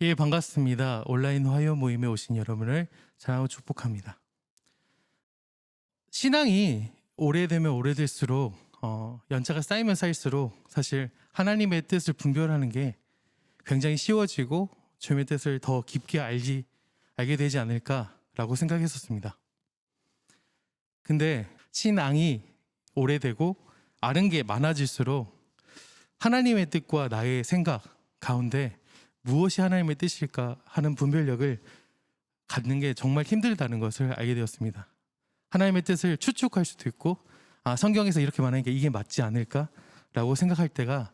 예, 반갑습니다. 온라인 화요 모임에 오신 여러분을 사랑하고 축복합니다. 신앙이 오래되면 오래될수록 연차가 쌓이면 쌓일수록 사실 하나님의 뜻을 분별하는 게 굉장히 쉬워지고 주님의 뜻을 더 깊게 알게 되지 않을까라고 생각했었습니다. 근데 신앙이 오래되고 아는 게 많아질수록 하나님의 뜻과 나의 생각 가운데 무엇이 하나님의 뜻일까 하는 분별력을 갖는 게 정말 힘들다는 것을 알게 되었습니다. 하나님의 뜻을 추측할 수도 있고 성경에서 이렇게 말하니까 이게 맞지 않을까라고 생각할 때가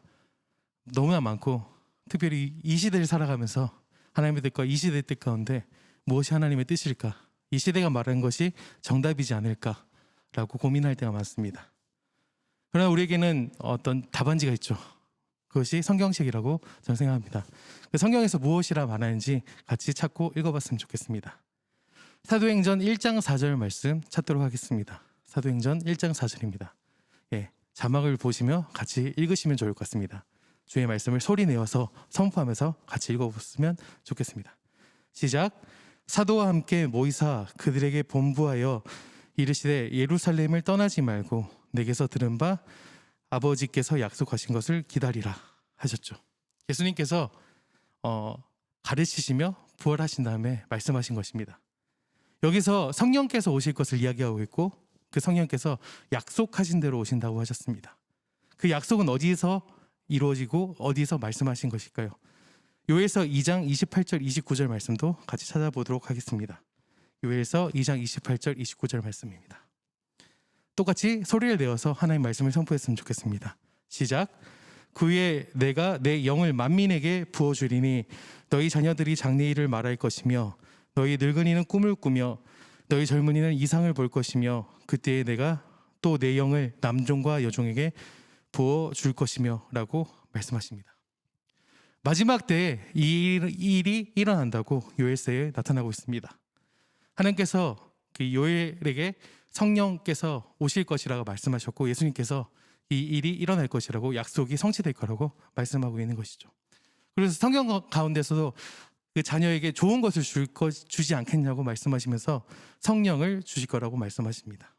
너무나 많고, 특별히 이 시대를 살아가면서 하나님의 뜻과 이 시대의 뜻 가운데 무엇이 하나님의 뜻일까, 이 시대가 말하는 것이 정답이지 않을까라고 고민할 때가 많습니다. 그러나 우리에게는 어떤 답안지가 있죠. 그것이 성경책이라고 저는 생각합니다. 그 성경에서 무엇이라 말하는지 같이 찾고 읽어봤으면 좋겠습니다. 사도행전 1장 4절 말씀 찾도록 하겠습니다. 사도행전 1장 4절입니다. 예, 자막을 보시며 같이 읽으시면 좋을 것 같습니다. 주의 말씀을 소리 내어서 선포하면서 같이 읽어보시면 좋겠습니다. 시작. 사도와 함께 모이사 그들에게 본부하여 이르시되 예루살렘을 떠나지 말고 내게서 들은 바 아버지께서 약속하신 것을 기다리라 하셨죠. 예수님께서 가르치시며 부활하신 다음에 말씀하신 것입니다. 여기서 성령께서 오실 것을 이야기하고 있고, 그 성령께서 약속하신 대로 오신다고 하셨습니다. 그 약속은 어디서 이루어지고 어디서 말씀하신 것일까요? 요엘서 2장 28절 29절 말씀도 같이 찾아보도록 하겠습니다. 요엘서 2장 28절 29절 말씀입니다. 똑같이 소리를 내어서 하나님의 말씀을 선포했으면 좋겠습니다. 시작. 그 후에 내가 내 영을 만민에게 부어주리니 너희 자녀들이 장래일을 말할 것이며 너희 늙은이는 꿈을 꾸며 너희 젊은이는 이상을 볼 것이며 그때에 내가 또 내 영을 남종과 여종에게 부어줄 것이며 라고 말씀하십니다. 마지막 때에 이 일이 일어난다고 요엘서에 나타나고 있습니다. 하나님께서 그 요엘에게 성령께서 오실 것이라고 말씀하셨고, 예수님께서 이 일이 일어날 것이라고, 약속이 성취될 거라고 말씀하고 있는 것이죠. 그래서 성경 가운데서도 그 자녀에게 좋은 것을 주지 않겠냐고 말씀하시면서 성령을 주실 거라고 말씀하십니다.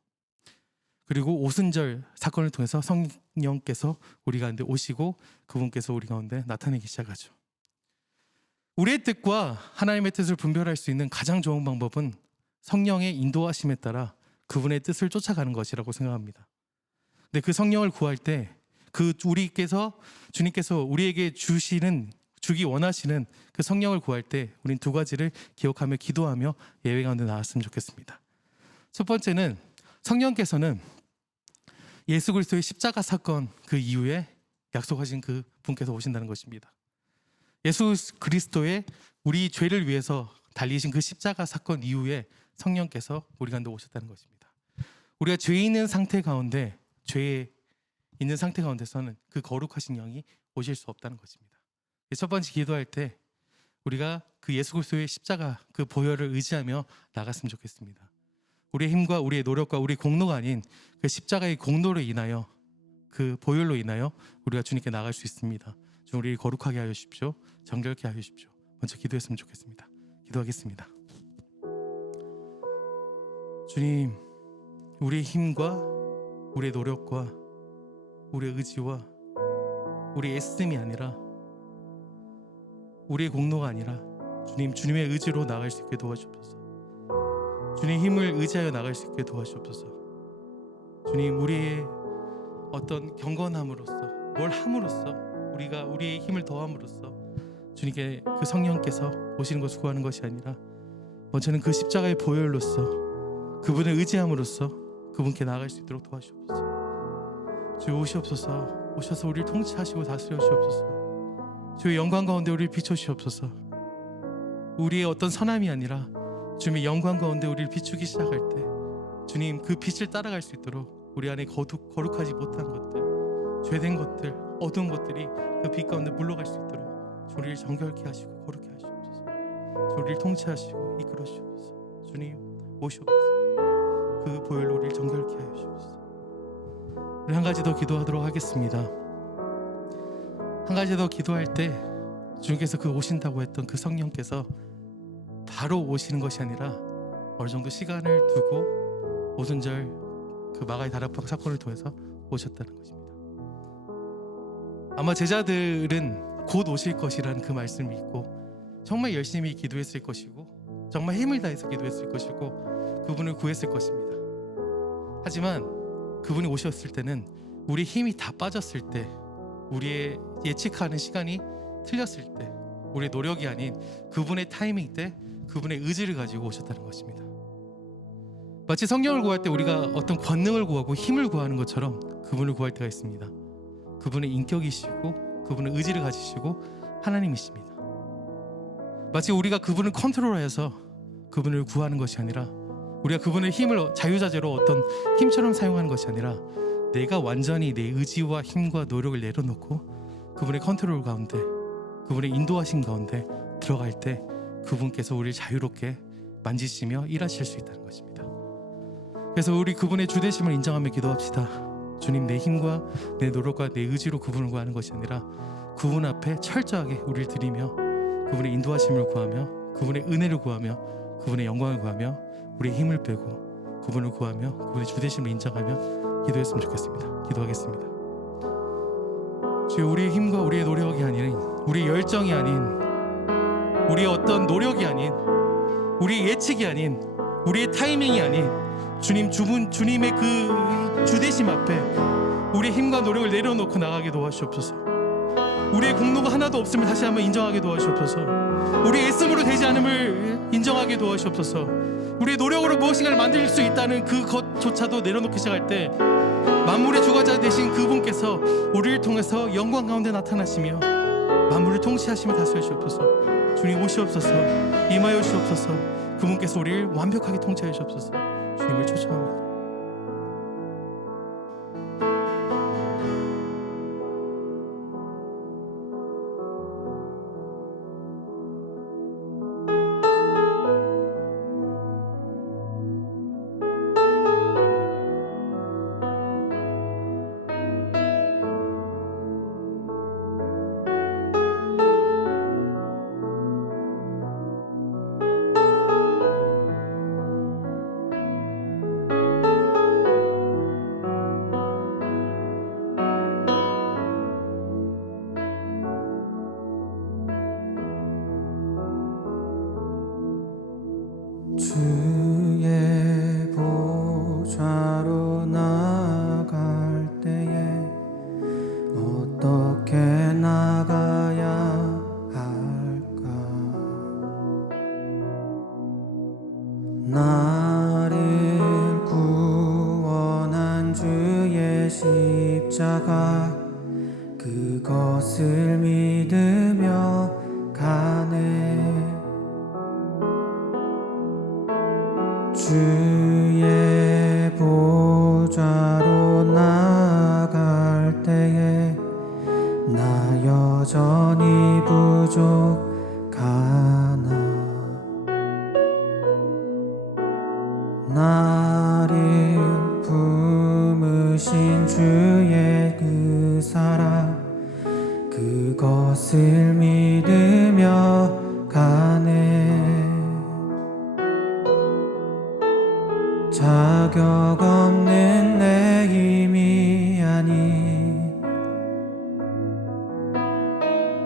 그리고 오순절 사건을 통해서 성령께서 우리 가운데 오시고 그분께서 우리 가운데 나타내기 시작하죠. 우리의 뜻과 하나님의 뜻을 분별할 수 있는 가장 좋은 방법은 성령의 인도하심에 따라 그분의 뜻을 쫓아가는 것이라고 생각합니다. 근데 그 성령을 구할 때 주님께서 우리에게 주기 원하시는 그 성령을 구할 때 우린 두 가지를 기억하며 기도하며 예배 가운데 나왔으면 좋겠습니다. 첫 번째는 성령께서는 예수 그리스도의 십자가 사건 그 이후에 약속하신 그 분께서 오신다는 것입니다. 예수 그리스도의 우리 죄를 위해서 달리신 그 십자가 사건 이후에 성령께서 우리 가운데 오셨다는 것입니다. 우리가 죄에 있는 상태 가운데서는 그 거룩하신 영이 오실 수 없다는 것입니다. 첫 번째 기도할 때 우리가 그 예수 그리스도의 십자가 그 보혈을 의지하며 나갔으면 좋겠습니다. 우리의 힘과 우리의 노력과 우리 공로가 아닌 그 십자가의 공로로 인하여, 그 보혈로 인하여 우리가 주님께 나갈 수 있습니다. 좀 우리를 거룩하게 하여 주십시오. 정결케 하여 주십시오. 먼저 기도했으면 좋겠습니다. 기도하겠습니다. 주님, 우리의 힘과 우리의 노력과 우리의 의지와 우리의 애씀이 아니라, 우리의 공로가 아니라 주님의 의지로 나갈 수 있게 도와주옵소서. 주님 힘을 의지하여 나갈 수 있게 도와주옵소서. 주님, 우리의 어떤 경건함으로써, 뭘 함으로써, 우리가 우리의 힘을 더함으로써 주님께 그 성령께서 오시는 것을 구하는 것이 아니라, 먼저는 그 십자가의 보혈로서 그분을 의지함으로써 그분께 나아갈 수 있도록 도와주옵소서. 주 오시옵소서. 오셔서 우리를 통치하시고 다스려 주옵소서. 주의 영광 가운데 우리를 비춰주시옵소서. 우리의 어떤 선함이 아니라 주님의 영광 가운데 우리를 비추기 시작할 때 주님 그 빛을 따라갈 수 있도록 우리 안에 거룩하지 못한 것들, 죄된 것들, 어두운 것들이 그 빛 가운데 물러갈 수 있도록 우리를 정결케 하시고 거룩케 하시옵소서. 우리를 통치하시고 이끌어 주옵소서. 주님 오시옵소서. 그 보혈로 우리를 정결케 하여 주옵소서. 우리 한 가지 더 기도하도록 하겠습니다. 한 가지 더 기도할 때 주님께서 그 오신다고 했던 그 성령께서 바로 오시는 것이 아니라 어느 정도 시간을 두고 오순절 그 마가의 다락방 사건을 통해서 오셨다는 것입니다. 아마 제자들은 곧 오실 것이라는 그 말씀을 믿고 정말 열심히 기도했을 것이고 정말 힘을 다해서 기도했을 것이고 그분을 구했을 것입니다. 하지만 그분이 오셨을 때는 우리 힘이 다 빠졌을 때, 우리의 예측하는 시간이 틀렸을 때, 우리의 노력이 아닌 그분의 타이밍 때 그분의 의지를 가지고 오셨다는 것입니다. 마치 성령을 구할 때 우리가 어떤 권능을 구하고 힘을 구하는 것처럼 그분을 구할 때가 있습니다. 그분의 인격이시고 그분의 의지를 가지시고 하나님이십니다. 마치 우리가 그분을 컨트롤해서 그분을 구하는 것이 아니라, 우리가 그분의 힘을 자유자재로 어떤 힘처럼 사용하는 것이 아니라, 내가 완전히 내 의지와 힘과 노력을 내려놓고 그분의 컨트롤 가운데, 그분의 인도하심 가운데 들어갈 때 그분께서 우리를 자유롭게 만지시며 일하실 수 있다는 것입니다. 그래서 우리 그분의 주되심을 인정하며 기도합시다. 주님, 내 힘과 내 노력과 내 의지로 그분을 구하는 것이 아니라 그분 앞에 철저하게 우리를 드리며 그분의 인도하심을 구하며 그분의 은혜를 구하며 그분의 영광을 구하며 우리의 힘을 빼고 그분을 구하며 그분의 주되심을 인정하며 기도했으면 좋겠습니다. 기도하겠습니다. 주여, 우리의 힘과 우리의 노력이 아닌, 우리의 열정이 아닌, 우리의 어떤 노력이 아닌, 우리의 예측이 아닌, 우리의 타이밍이 아닌 주님의 그 주되심 앞에 우리의 힘과 노력을 내려놓고 나가게 도와주옵소서. 우리의 공로가 하나도 없음을 다시 한번 인정하게 도와주옵소서. 우리의 애씀으로 되지 않음을 인정하게 도와주옵소서. 우리의 노력으로 무엇인가를 만들 수 있다는 그것조차도 내려놓기 시작할 때 만물의 주관자 되신 그분께서 우리를 통해서 영광 가운데 나타나시며 만물을 통치하시며 다스려 주옵소서. 주님 오시옵소서. 임하여 주옵소서. 그분께서 우리를 완벽하게 통치하여 주옵소서. 주님을 초청합니다. 주의 보좌로 나갈 때에 어떻게 나가야 할까? 나를 구원한 주의 십자가, 그것을 믿으며 가네. 주의 보좌로 나갈 때에 나 여전히 부족하나? 나를 품으신 주의 그 사랑, 그것을 믿으며 가네. 자격 없는 내 힘이 아닌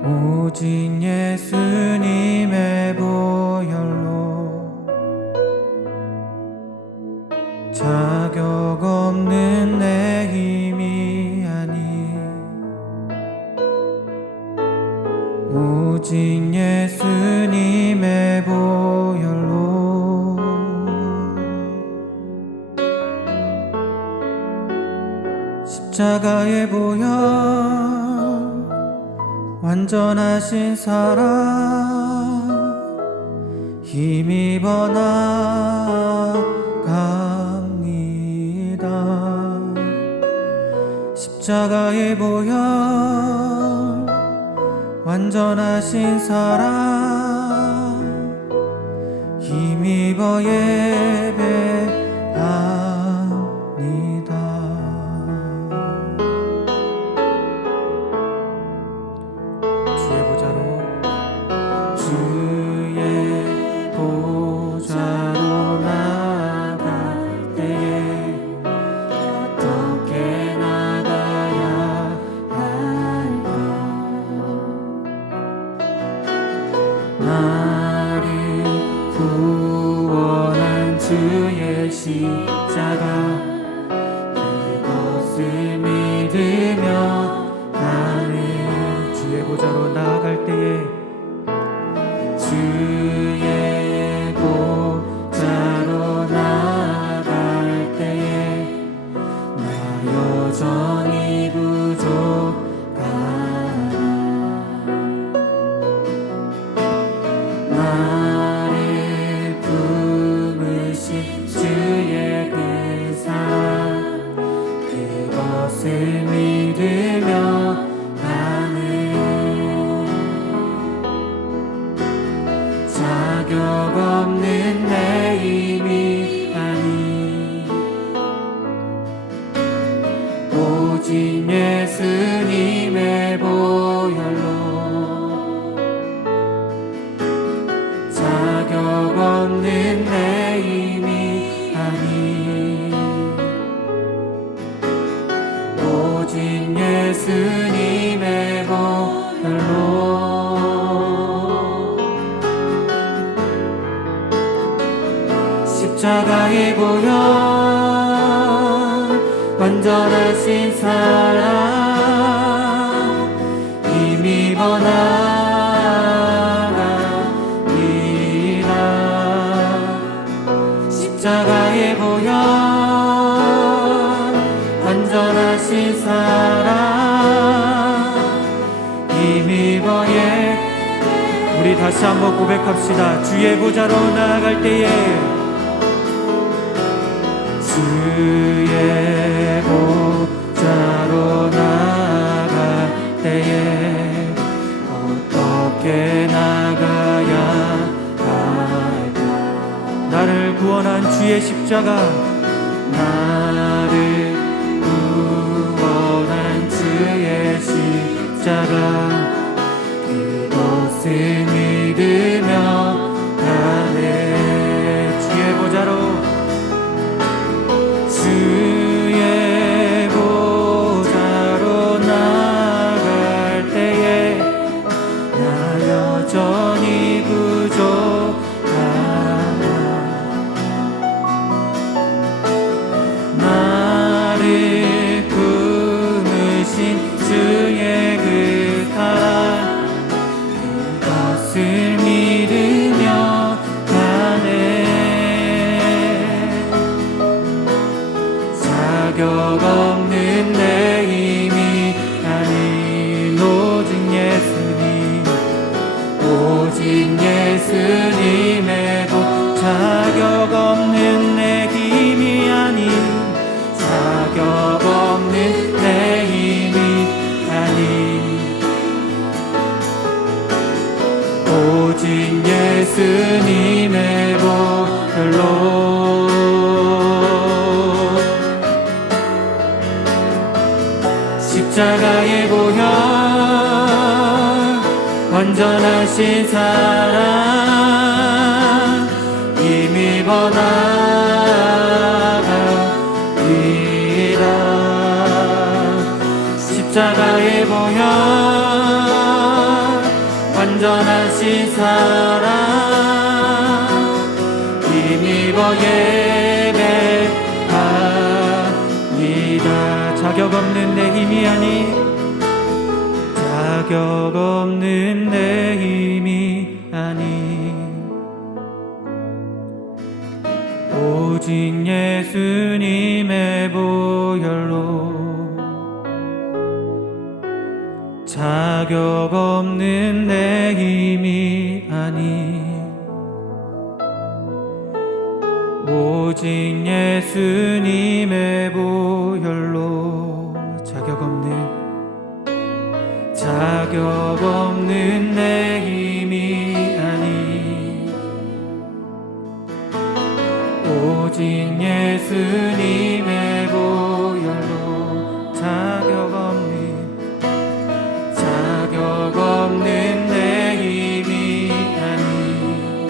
오직 예수님의 보혈로, 자격 없는 내 힘이 아닌 오직 예수님의 보혈로, 십자가의 보혈, 완전하신 사랑, 힘입어 나갑니다. 십자가의 보혈, 완전하신 사랑, 힘입어 예배합니다. 주의 보좌로 나를 구원한 주의 십자가 그것을 믿으며 나는 주의 보좌로 나아갈 때에 주의 보좌로 나아갈 때에 나 여전히 부족하나 나를 품으신 주의 그 사랑 그것을 믿으며 나는 자격 없는 내 힘이 아니 오직 예수님의 보혈로 자격 없는 내 힘이 아니 오직 예수님의 보혈로 십자가의 보혈 완전하신 사랑 힘입어 나갑니다 십자가의 보혈 완전하신 사랑 힘입어 우리 다시 한번 고백합시다. 주의 보좌로 나아갈 때에 주의 보좌로 나아갈 때에 어떻게 나가야 할까 나를 구원한 주의 십자가 나를 구원한 주의 십자가 그것을 믿으며 가네 주의 보좌로 주의 보좌로 나아갈 때에 나 여전히 부족하나 나를 품으신 주의 그 사랑 그것을 믿으며 가네 자격 없는 내 힘이 아닌 오직 예수님의 자격 없는 내 힘이 아닌 자격 없는 내 힘이 아닌 오직 예수님의 보혈로 십자가의 보혈 완전하신 사랑 힘입어 나갑니다 십자가의 보혈 완전하신 사랑 힘입어 예배합니다 자격 없는 내 힘이 아닌 자격 없는 내 힘이 아닌 오직 예수님의 보혈로 자격 없는 내 힘이 아닌 오직 예수님의 보혈로 자격 없는 내 힘이 아닌 오직 예수님의 보혈로 자격 없는 내 힘이 아닌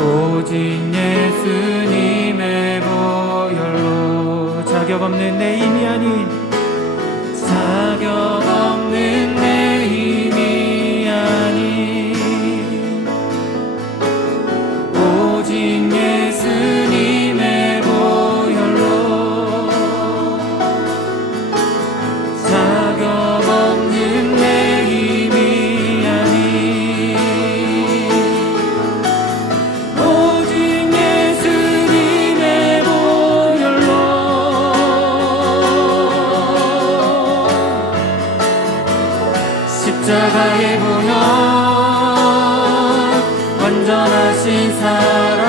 오직 예수님의 보혈로 자격 없는 내 힘이 아닌 자격 없는 내 힘이 아닌 완전하신 사랑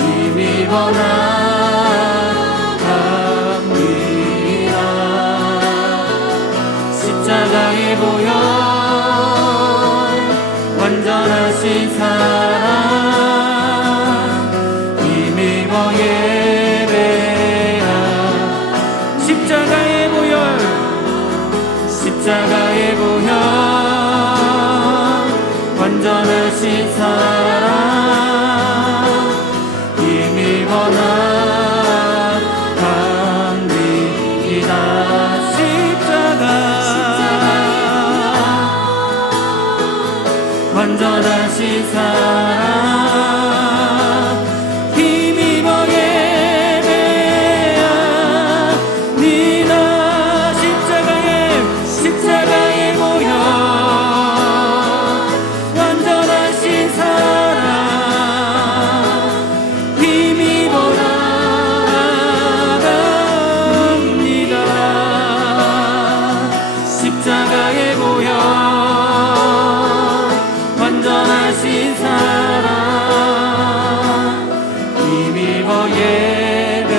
힘입어 나갑니다. 십자가에 보혈 완전하신 사랑 힘입어 예배하 십자가의 보혈 십자가의 보혈 완전하신 사랑 힘입어 나갑니다. 십자가 완전하신 사랑 힘입어 예배합니다. 십자가의 보혈 완전하신 사랑 힘입어 나갑니다. 십자가의 보혈 완전하신 사랑 힘입어 예배합니다.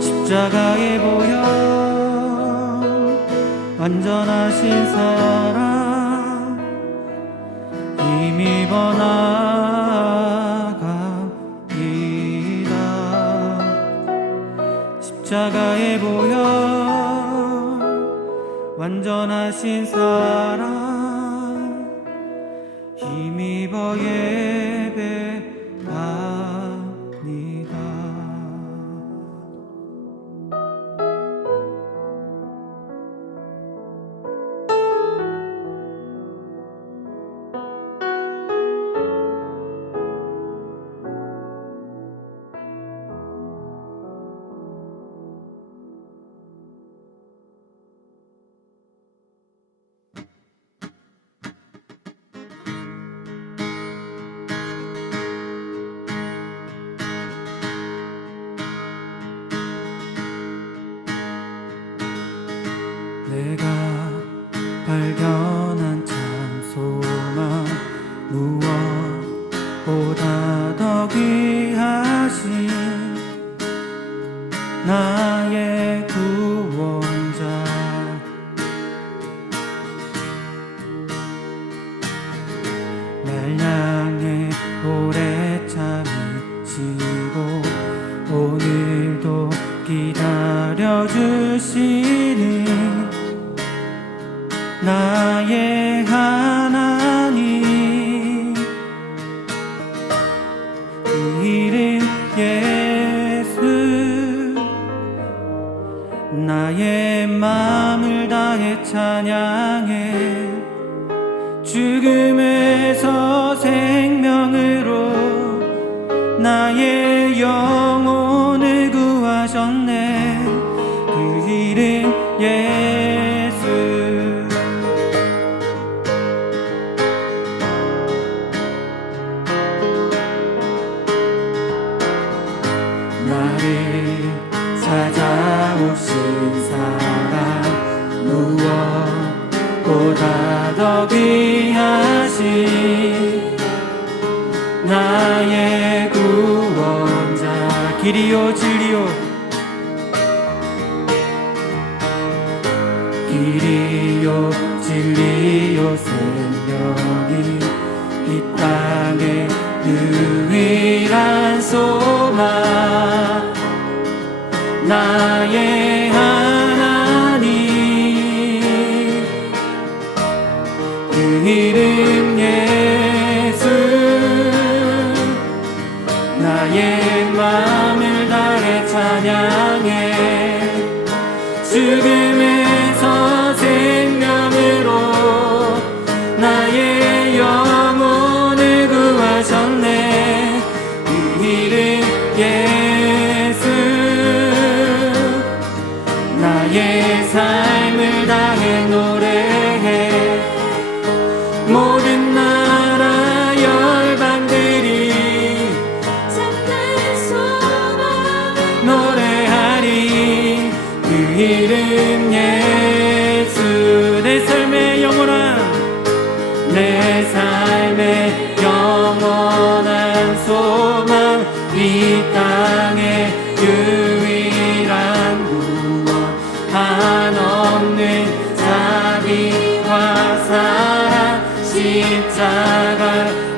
십자가의 보혈 완전하신 사랑 힘입어 나갑니다. 십자가의 보혈 완전하신 사랑 힘입어 예배합니다. 내가 발견한 참 소망 무엇보다 더 귀하신 나의 구원자 날 향해 오래 참으시고 오늘도 기다려주시는 나의 하나님 그 이름 예수 나의 마음을 다해 찬양해 죽음에서 생명으로 나의 영혼을 구하셨네 그 이름 예수 나를 찾아오신 사랑 무엇보다 더 귀하신 나의 구원자 길이요 진리요 길이요 진리요 생명이 이 땅의 유일한 소망 나의 하나님 그 이름 예수 나의 마음을 다해 찬양해 죽음에서 생명으로 나의 영혼을 구하셨네 그 이름 예수 나의 삶을 다해 노래해 모든 나라 열방들이 참된 소망 노래하리 그 이름 예수 한없는 자비와 사랑 십자가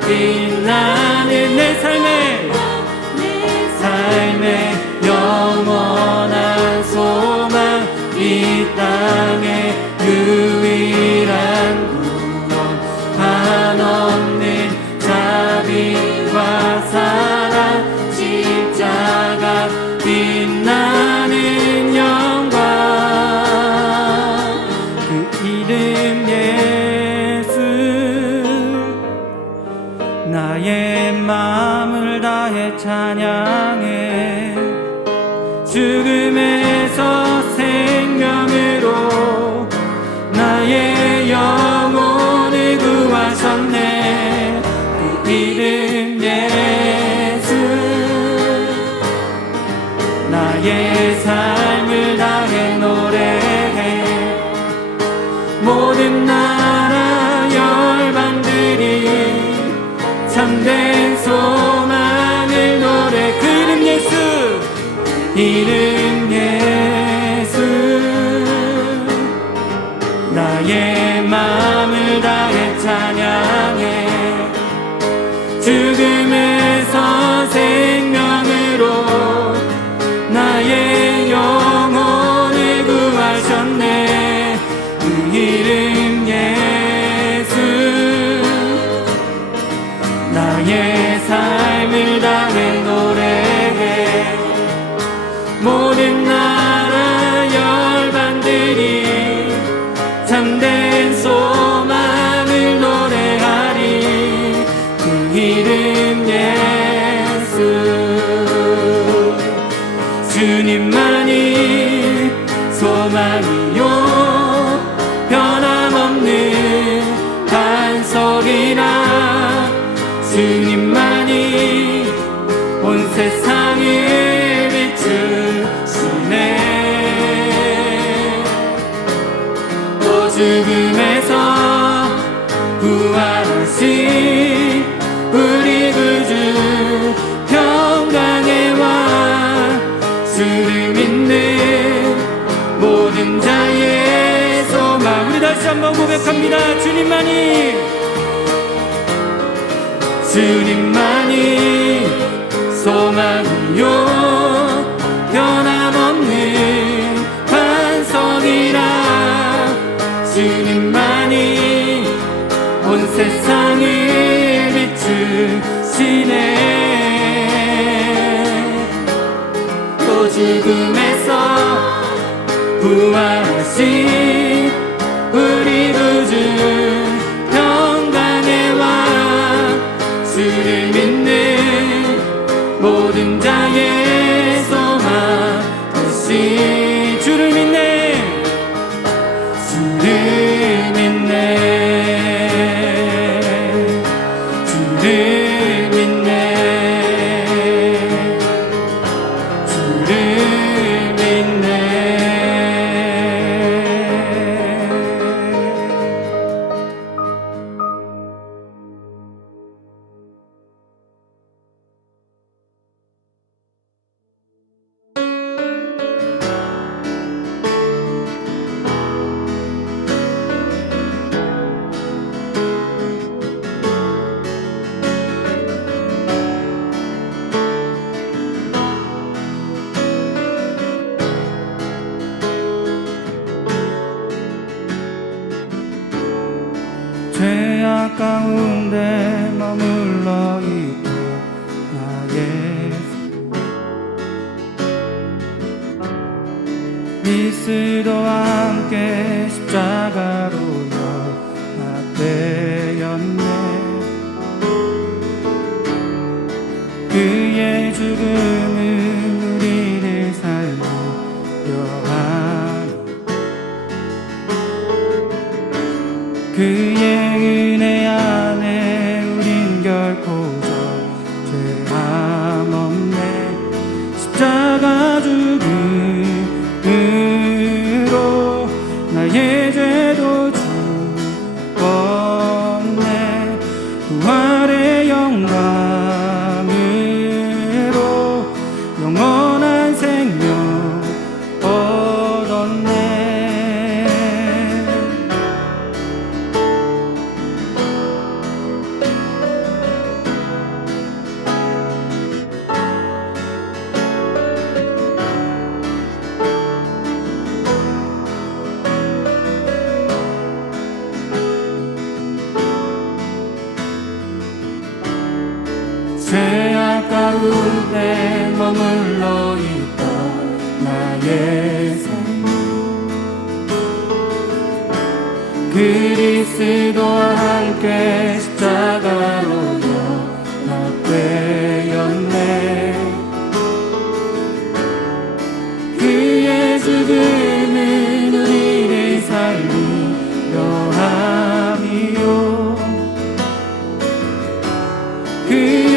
빛나는 내 삶의 영원한 소망 이 땅의 유일한 구원 한없는 자비와 사랑 십자가 빛나는 영광 그 이름 예수 나의 마음을 다해 찬양해 죽음에서 생명으로 나의 영혼을 구하셨네 그 이름 예수 나의 삶을 다해 노래해 모든 나라 열방들이 참된 소망을 노래 그 이름 예수 이름 예수 나의 마음을 다해 찬양해 죽음에서 생명으로 나의 영혼을 구하셨네 그 이름 예수 나의 삶을 다해 노래해 모든 나라 열방들이 참된 소망을 노래하리 그 이름 예수 주님만이 소망이요 변함없는 반석이라 주님만이 온 세상을 비추시네 또 죽음에서 부활하신 우리 구주 평강의 왕 주를 믿는 모든 자의 소망 우리 다시 한번 고백합니다 주님만이 소망이요 변함없는 반석이라 주님만이 온 세상을 비추시네 또 죽음에서 부활하신 우리 구주 평강의 왕 주를 믿는 모든 자의 소망 다시 주를 믿네 주를 믿네 주를 믿네 주를 믿네 죄악 가운데 머물러 있던 나의 그리스도와 함께 십자가로 연합되었네 그의 죽음은 우리를 살리려 하니 그의 은혜 안에 우린 결코 죄함 없네 십자가 죽음으로 나의 죄도 죽었네 부활의 영광으로 영원한 생명 얻었네 머물러 있던 나의 삶 그리스도와 함께 십자가로 연합되었네. 그의 죽음은 우리를 살리려 함이요 그의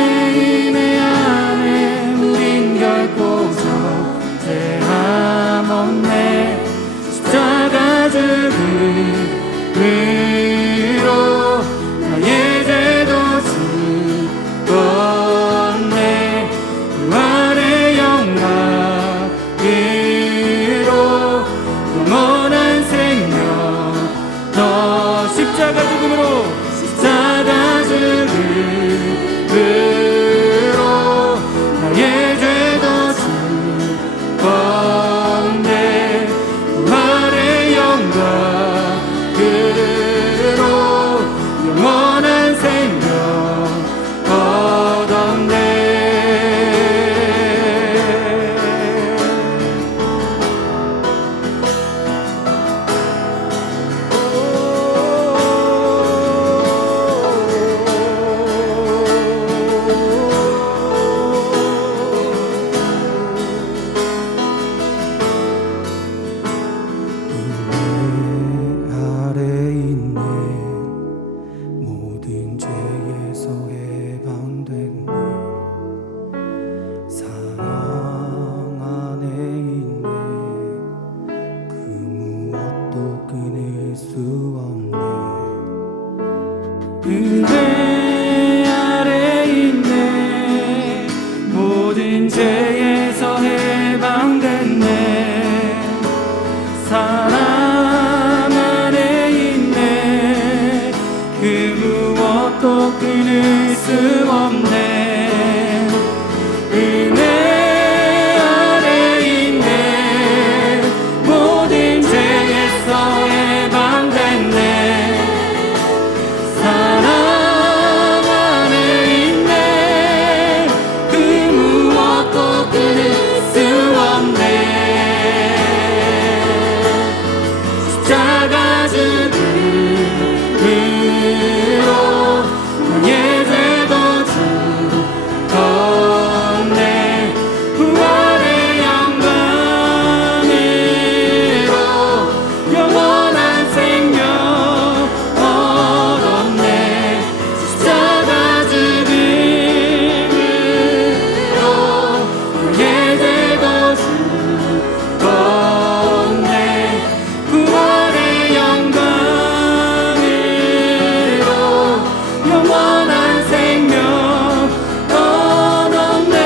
은혜 안에 우린 결코 정죄함 없네. 십자가 죽음으로 나의 죄도 죽었네. 부활의 영광으로 영원한 생명 너 십자가 죽음으로 나의 죄도 죽었네. 부활의 영광으로 영원한 생명 얻었네. 모든 죄에서 해방됐네. 사랑 안에 있네. 그 무엇도 끊을 수 없네. 은혜 아래 있네. 모든 죄에서 해방됐네. 사랑 그 무엇도 끊을 수 없네. 은혜 아래 있네. 모든 죄에서 해방됐네. 사랑 안에 있네. 그 무엇도 끊을 수 없네. 십자가 나의 죄도 죽었네. 부활의 영광으로 영원한 생명 얻었네. 십자가 죽음으로 나의 죄도 죽었네. 부활의 영원한 생명 얻었네.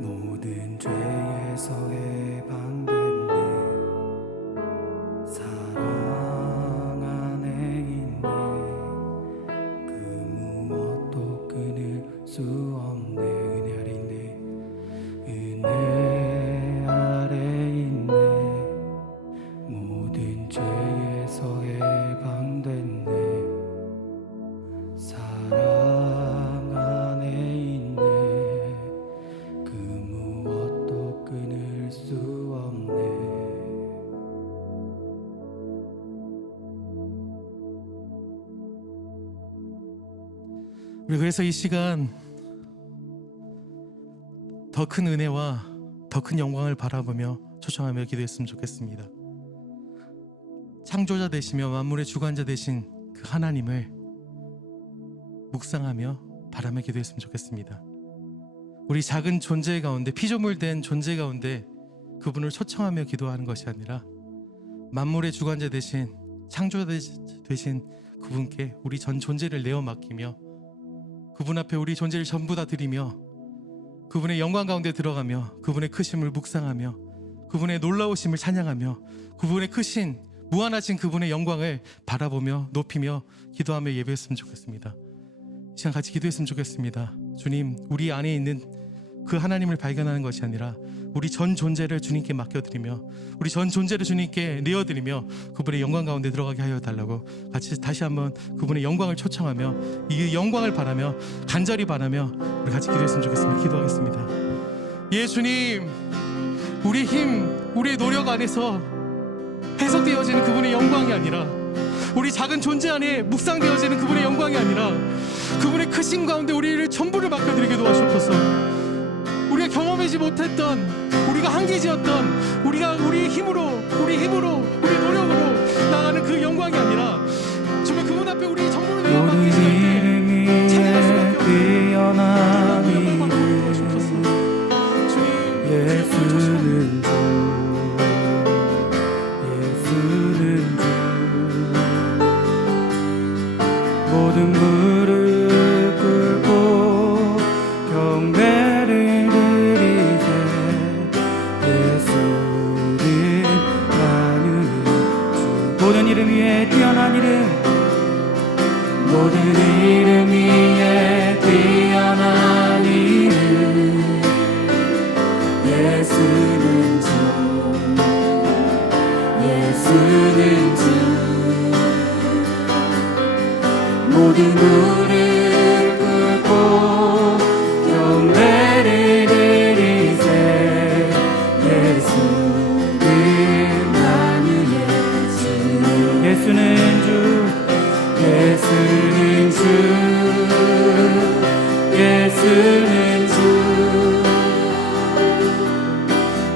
모든 죄에서 해방됐네. 사랑 안에 있네. 그 무엇도 끊을 수 없네. 은혜 아래 있네. 모든 죄에서 해방됐네. 사랑 안에 있네. 그 무엇도 끊을 수 없네. 우리 그래서 이 시간 더 큰 은혜와 더 큰 영광을 바라보며 초청하며 기도했으면 좋겠습니다. 창조자 되시며 만물의 주관자 되신 그 하나님을 묵상하며 바라며 기도했으면 좋겠습니다. 우리 작은 존재 가운데, 피조물된 존재 가운데 그분을 초청하며 기도하는 것이 아니라 만물의 주관자 되신, 창조자 되신 그분께 우리 전 존재를 내어 맡기며 그분 앞에 우리 존재를 전부 다 드리며 그분의 영광 가운데 들어가며 그분의 크심을 묵상하며 그분의 놀라우심을 찬양하며 그분의 크신 무한하신 그분의 영광을 바라보며 높이며 기도하며 예배했으면 좋겠습니다. 이 시간 같이 기도했으면 좋겠습니다. 주님, 우리 안에 있는 그 하나님을 발견하는 것이 아니라 우리 전 존재를 주님께 맡겨드리며 우리 전 존재를 주님께 내어드리며 그분의 영광 가운데 들어가게 하여 달라고 같이 다시 한번 그분의 영광을 초청하며 이 영광을 바라며 간절히 바라며 우리 같이 기도했으면 좋겠습니다. 기도하겠습니다. 예, 주님, 우리 힘, 우리의 노력 안에서 해석되어지는 그분의 영광이 아니라 우리 작은 존재 안에 묵상되어지는 그분의 영광이 아니라 그분의 크신 가운데 우리를 전부를 맡겨드리게 도와주옵소서. 우리가 경험하지 못했던, 우리가 한계지었던, 우리의 힘으로 우리 노력으로 나가는 그 영광이 아니라 정말 그분 앞에 우리 전부를 내어 모든 맡기실 이름 때 찬양할 수밖에 없는 뛰어난 영광 받게 이름 도와주옵소서. 주님, 예수는 주 예수는 주 모든 무릎 꿇고 경배를 드리세 예수는 나는 주 모든 이름 위에 뛰어난 이름 모든 이름 위에 뛰어난 이름 예수는 주 예수는 주 모든 무릎 꿇고 경배를 드리세 예수는 나는 예수 예수는 주 예수는 주 예수는 주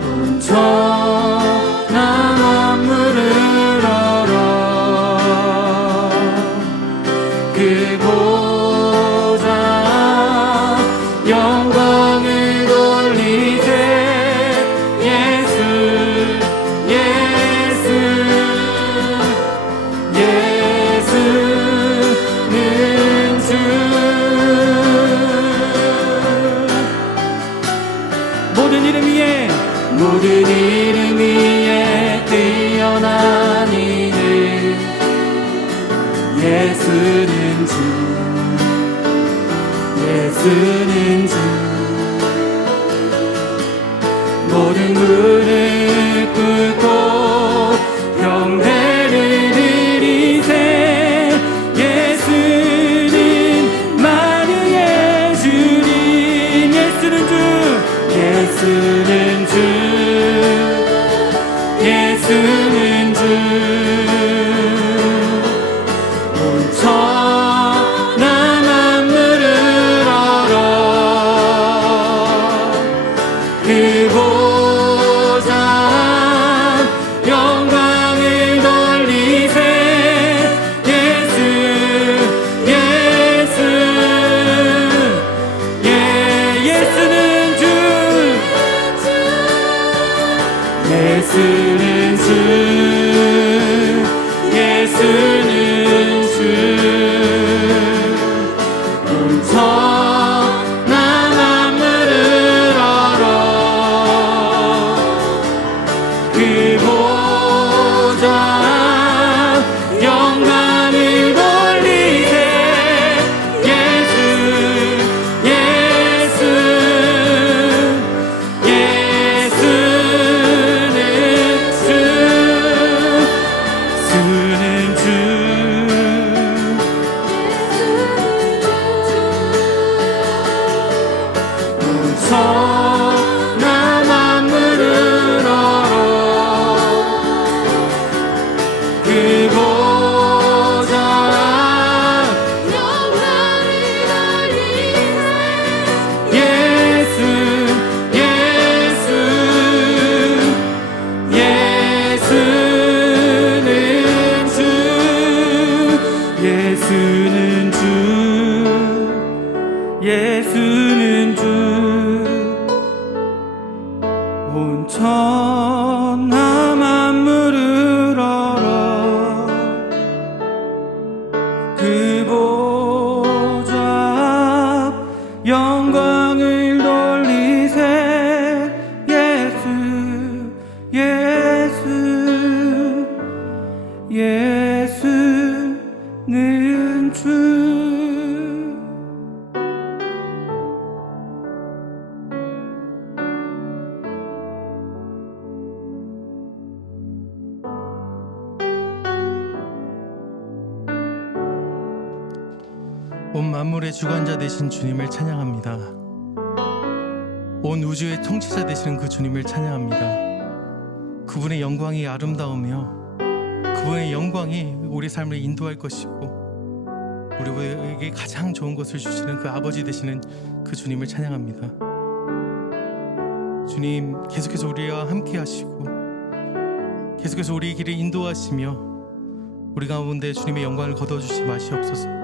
온 천하 만물을 알아 그 보좌 영광을 돌리세 예수 예수 예수는 주 모든 이름 위에 뛰어난 이름 예수는 주 예수는 주 모든 무릎 꿇고 경배를 드리세 예수는 만유의 주님 예수는 주 예수는 주 예수는 주 온 천하 만물을 알아 그 보좌 영광을 돌리세 예수 예수 예수는 주 예수는 주 예수는 주 온 천하 만물을 알아 그 보좌 영광을 돌리세 예수 예수 예수는 주 예수는 주. 온 만물의 주관자 되신 주님을 찬양합니다. 온 우주의 통치자 되시는 그 주님을 찬양합니다. 그분의 영광이 아름다우며 그분의 영광이 우리 삶을 인도할 것이고 우리에게 가장 좋은 것을 주시는 그 아버지 되시는 그 주님을 찬양합니다. 주님, 계속해서 우리와 함께 하시고 계속해서 우리의 길을 인도하시며 우리 가운데 주님의 영광을 거둬주시 마시옵소서.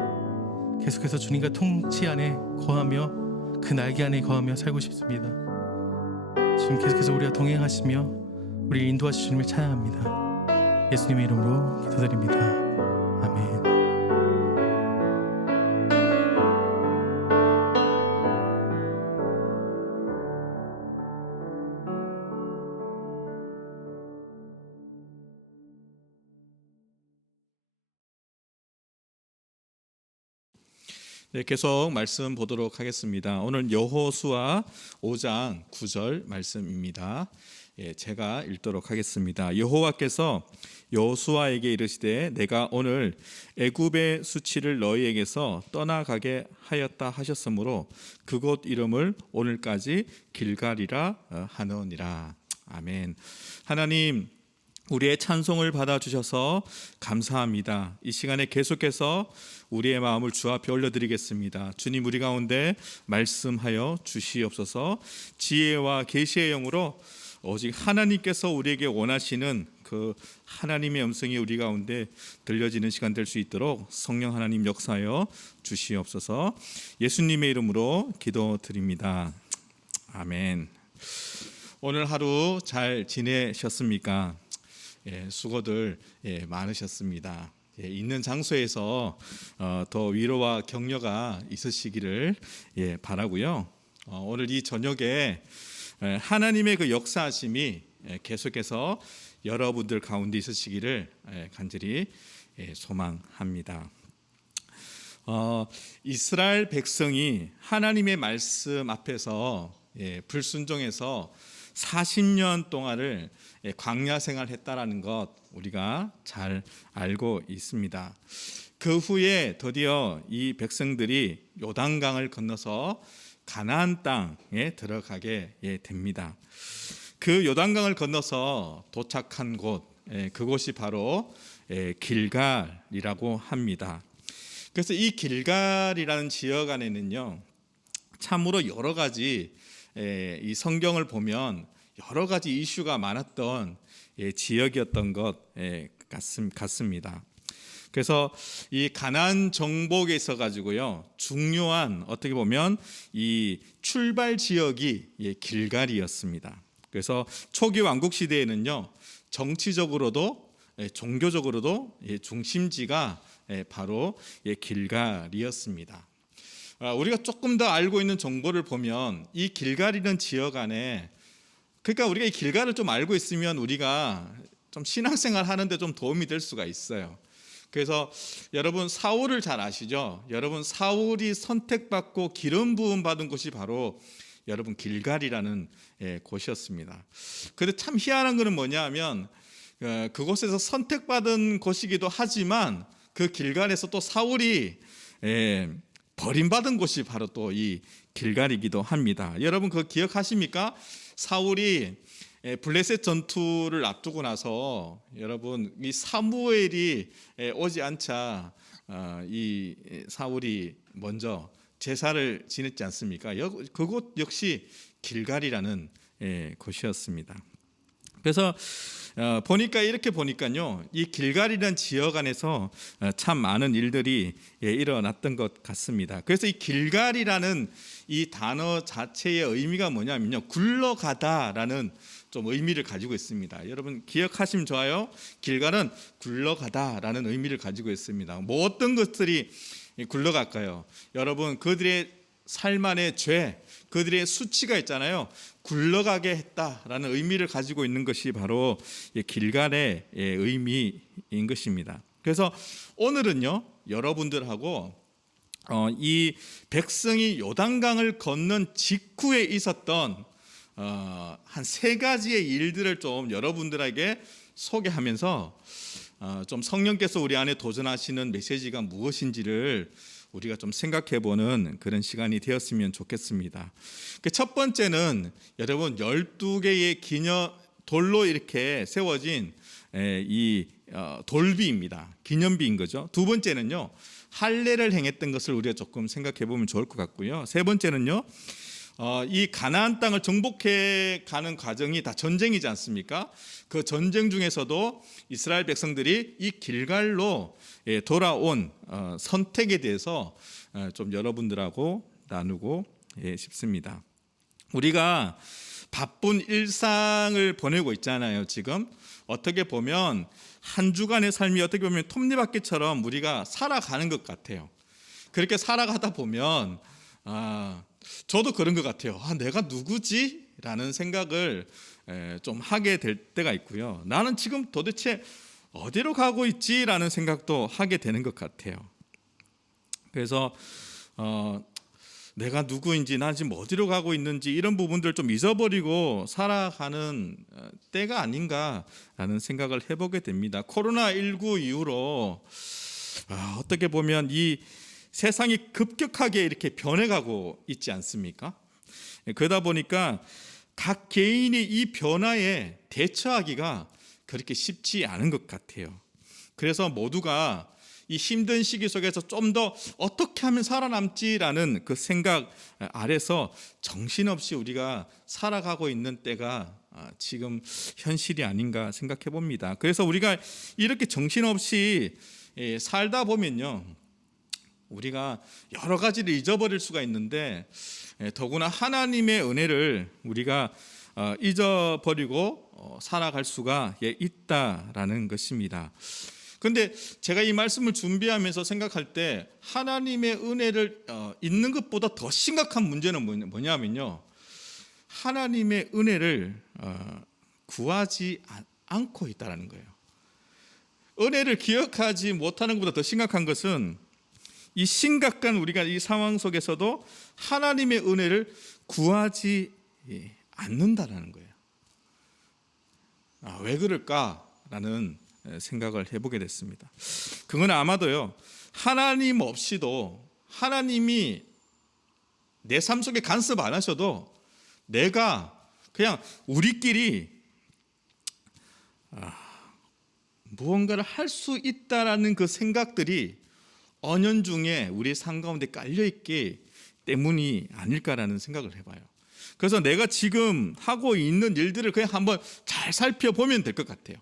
계속해서 주님과 통치 안에 거하며 그 날개 안에 거하며 살고 싶습니다. 지금 계속해서 우리와 동행하시며 우리를 인도하시는 주님을 찬양합니다. 예수님의 이름으로 기도드립니다. 아멘. 네, 계속 말씀 보도록 하겠습니다. 오늘 여호수아 5장 9절 말씀입니다. 제가 읽도록 하겠습니다. 여호와께서 여호수아에게 이르시되 내가 오늘 애굽의 수치를 너희에게서 떠나가게 하였다 하셨으므로 그곳 이름을 오늘까지 길갈이라 하느니라. 아멘. 하나님, 우리의 찬송을 받아주셔서 감사합니다. 이 시간에 계속해서 우리의 마음을 주 앞에 올려드리겠습니다. 주님, 우리 가운데 말씀하여 주시옵소서. 지혜와 계시의 영으로 오직 하나님께서 우리에게 원하시는 그 하나님의 음성이 우리 가운데 들려지는 시간 될 수 있도록 성령 하나님 역사하여 주시옵소서. 예수님의 이름으로 기도드립니다. 아멘. 오늘 하루 잘 지내셨습니까? 수고들 많으셨습니다. 있는 장소에서 더 위로와 격려가 있으시기를 바라고요. 오늘 이 저녁에 하나님의 그 역사하심이 계속해서 여러분들 가운데 있으시기를 간절히 소망합니다. 이스라엘 백성이 하나님의 말씀 앞에서 불순종해서 40년 동안을 광야 생활했다라는 것 우리가 잘 알고 있습니다. 그 후에 드디어 이 백성들이 요단강을 건너서 가나안 땅에 들어가게 됩니다. 그 요단강을 건너서 도착한 곳, 그곳이 바로 길갈이라고 합니다. 그래서 이 길갈이라는 지역 안에는요, 참으로 여러 가지 이 성경을 보면 여러 가지 이슈가 많았던 지역이었던 것 같습니다. 그래서 이 가나안 정복에 있어 가지고요, 중요한 어떻게 보면 이 출발 지역이 길갈이었습니다. 그래서 초기 왕국 시대에는요, 정치적으로도 종교적으로도 중심지가 바로 길갈이었습니다. 우리가 조금 더 알고 있는 정보를 보면 이 길갈이라는 지역 안에, 그러니까 우리가 이 길갈을 좀 알고 있으면 우리가 좀 신앙생활 하는데 좀 도움이 될 수가 있어요. 그래서 여러분 사울을 잘 아시죠? 여러분 사울이 선택받고 기름 부음 받은 곳이 바로 여러분 길갈이라는 곳이었습니다. 그런데 참 희한한 것은 뭐냐면 그곳에서 선택받은 곳이기도 하지만 그 길갈에서 또 사울이 버림받은 곳이 바로 또 이 길갈이기도 합니다. 여러분 그거 기억하십니까? 사울이 블레셋 전투를 앞두고 나서 여러분 이 사무엘이 오지 않자 이 사울이 먼저 제사를 지냈지 않습니까? 그곳 역시 길갈이라는 곳이었습니다. 그래서 보니까 이렇게 보니까요, 이 길갈이라는 지역 안에서 참 많은 일들이 일어났던 것 같습니다. 그래서 이 길갈이라는 이 단어 자체의 의미가 뭐냐면요, 굴러가다라는 좀 의미를 가지고 있습니다. 여러분 기억하시면 좋아요. 길갈은 굴러가다라는 의미를 가지고 있습니다. 뭐 어떤 것들이 굴러갈까요? 여러분 그들의 삶 안에 죄, 그들의 수치가 있잖아요. 굴러가게 했다라는 의미를 가지고 있는 것이 바로 길갈의 의미인 것입니다. 그래서 오늘은요, 여러분들하고 이 백성이 요단강을 건넌 직후에 있었던 한 세 가지의 일들을 좀 여러분들에게 소개하면서 좀 성령께서 우리 안에 도전하시는 메시지가 무엇인지를 우리가 좀 생각해보는 그런 시간이 되었으면 좋겠습니다. 그 첫 번째는 여러분 12개의 돌로 이렇게 세워진 이 돌비입니다. 기념비인 거죠. 두 번째는요, 할례를 행했던 것을 우리가 조금 생각해보면 좋을 것 같고요. 세 번째는요, 이 가나안 땅을 정복해 가는 과정이 다 전쟁이지 않습니까? 그 전쟁 중에서도 이스라엘 백성들이 이 길갈로 돌아온 선택에 대해서 좀 여러분들하고 나누고 싶습니다. 우리가 바쁜 일상을 보내고 있잖아요. 지금 어떻게 보면 한 주간의 삶이 어떻게 보면 톱니바퀴처럼 우리가 살아가는 것 같아요. 그렇게 살아가다 보면 저도 그런 것 같아요. 내가 누구지? 라는 생각을 좀 하게 될 때가 있고요. 나는 지금 도대체 어디로 가고 있지? 라는 생각도 하게 되는 것 같아요. 그래서 내가 누구인지, 난 지금 어디로 가고 있는지 이런 부분들을 좀 잊어버리고 살아가는 때가 아닌가라는 생각을 해보게 됩니다. 코로나19 이후로 어떻게 보면 이 세상이 급격하게 이렇게 변해가고 있지 않습니까? 그러다 보니까 각 개인이 이 변화에 대처하기가 그렇게 쉽지 않은 것 같아요. 그래서 모두가 이 힘든 시기 속에서 좀 더 어떻게 하면 살아남지라는 그 생각 아래서 정신없이 우리가 살아가고 있는 때가 지금 현실이 아닌가 생각해 봅니다. 그래서 우리가 이렇게 정신없이 살다 보면요, 우리가 여러 가지를 잊어버릴 수가 있는데 더구나 하나님의 은혜를 우리가 잊어버리고 살아갈 수가 있다라는 것입니다. 그런데 제가 이 말씀을 준비하면서 생각할 때 하나님의 은혜를 잊는 것보다 더 심각한 문제는 뭐냐면요, 하나님의 은혜를 구하지 않고 있다는 거예요. 은혜를 기억하지 못하는 것보다 더 심각한 것은 이 심각한 우리가 이 상황 속에서도 하나님의 은혜를 구하지 않는다라는 거예요. 왜 그럴까라는 생각을 해보게 됐습니다. 그건 아마도요, 하나님 없이도, 하나님이 내 삶 속에 간섭 안 하셔도 내가 그냥 우리끼리 무언가를 할 수 있다라는 그 생각들이 언연중에 우리 삶 가운데 깔려있기 때문이 아닐까라는 생각을 해봐요. 그래서 내가 지금 하고 있는 일들을 그냥 한번 잘 살펴보면 될 것 같아요.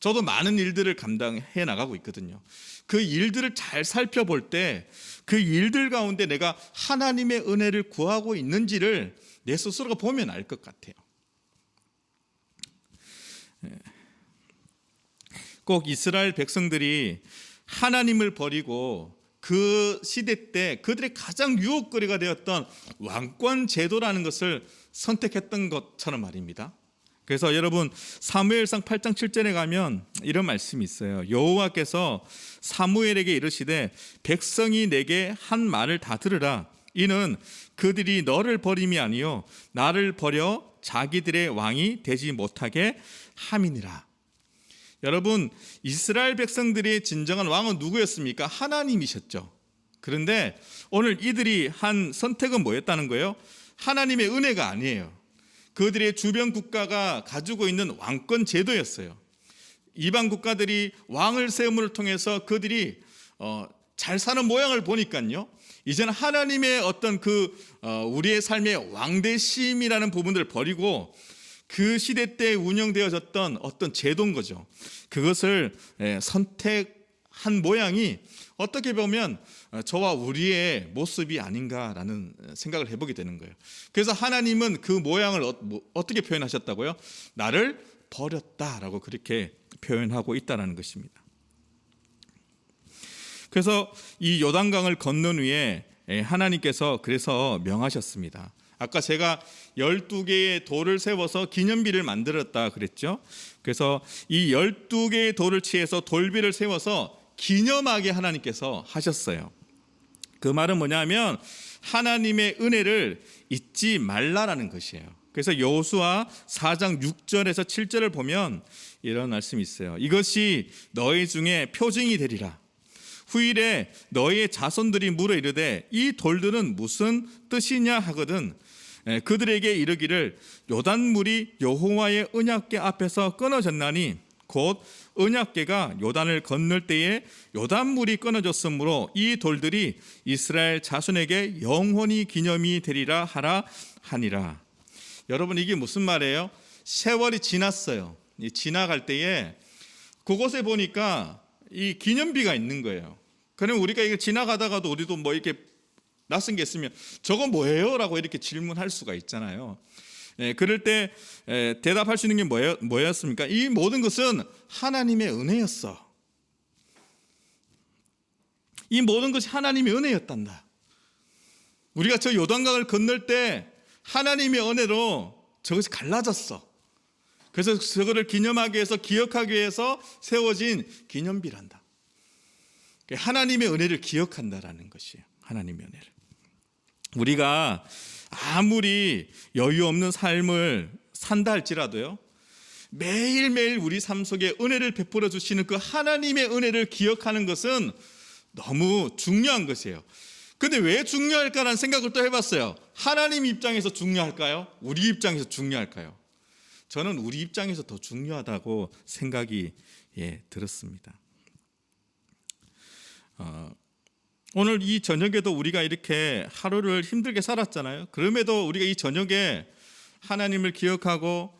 저도 많은 일들을 감당해 나가고 있거든요. 그 일들을 잘 살펴볼 때 그 일들 가운데 내가 하나님의 은혜를 구하고 있는지를 내 스스로가 보면 알 것 같아요. 꼭 이스라엘 백성들이 하나님을 버리고 그 시대 때 그들의 가장 유혹거리가 되었던 왕권 제도라는 것을 선택했던 것처럼 말입니다. 그래서 여러분 사무엘상 8장 7절에 가면 이런 말씀이 있어요. 여호와께서 사무엘에게 이르시되 백성이 내게 한 말을 다 들으라. 이는 그들이 너를 버림이 아니요 나를 버려 자기들의 왕이 되지 못하게 함이니라. 여러분, 이스라엘 백성들의 진정한 왕은 누구였습니까? 하나님이셨죠. 그런데 오늘 이들이 한 선택은 뭐였다는 거예요? 하나님의 은혜가 아니에요. 그들의 주변 국가가 가지고 있는 왕권 제도였어요. 이방 국가들이 왕을 세움을 통해서 그들이 잘 사는 모양을 보니까요, 이제는 하나님의 어떤 우리의 삶의 왕대심이라는 부분들을 버리고 그 시대 때 운영되어졌던 어떤 제도인 거죠. 그것을 선택한 모양이 어떻게 보면 저와 우리의 모습이 아닌가라는 생각을 해보게 되는 거예요. 그래서 하나님은 그 모양을 어떻게 표현하셨다고요? 나를 버렸다라고 그렇게 표현하고 있다는 것입니다. 그래서 이 요단강을 건넌 후에 하나님께서 그래서 명하셨습니다. 아까 제가 12개의 돌을 세워서 기념비를 만들었다 그랬죠. 그래서 이 12개의 돌을 취해서 돌비를 세워서 기념하게 하나님께서 하셨어요. 그 말은 뭐냐면 하나님의 은혜를 잊지 말라라는 것이에요. 그래서 여호수아 4장 6절에서 7절을 보면 이런 말씀이 있어요. 이것이 너희 중에 표징이 되리라. 후일에 너희의 자손들이 물어 이르되 이 돌들은 무슨 뜻이냐 하거든 그들에게 이르기를 요단물이 여호와의 언약궤 앞에서 끊어졌나니 곧 언약궤가 요단을 건널 때에 요단물이 끊어졌으므로 이 돌들이 이스라엘 자손에게 영원히 기념이 되리라 하라 하니라. 여러분 이게 무슨 말이에요? 세월이 지났어요. 지나갈 때에 그곳에 보니까 이 기념비가 있는 거예요. 그러면 우리가 이거 지나가다가도 우리도 뭐 이렇게 낯선 게 있으면 저건 뭐예요? 라고 이렇게 질문할 수가 있잖아요. 그럴 때 대답할 수 있는 게 뭐였습니까? 이 모든 것은 하나님의 은혜였어. 이 모든 것이 하나님의 은혜였단다. 우리가 저 요단강을 건널 때 하나님의 은혜로 저것이 갈라졌어. 그래서 저거를 기념하기 위해서 기억하기 위해서 세워진 기념비란다. 하나님의 은혜를 기억한다라는 것이에요. 하나님의 은혜를. 우리가 아무리 여유 없는 삶을 산다 할지라도요, 매일매일 우리 삶 속에 은혜를 베풀어 주시는 그 하나님의 은혜를 기억하는 것은 너무 중요한 것이에요. 근데 왜 중요할까라는 생각을 또 해봤어요. 하나님 입장에서 중요할까요? 우리 입장에서 중요할까요? 저는 우리 입장에서 더 중요하다고 생각이 들었습니다. 오늘 이 저녁에도 우리가 이렇게 하루를 힘들게 살았잖아요. 그럼에도 우리가 이 저녁에 하나님을 기억하고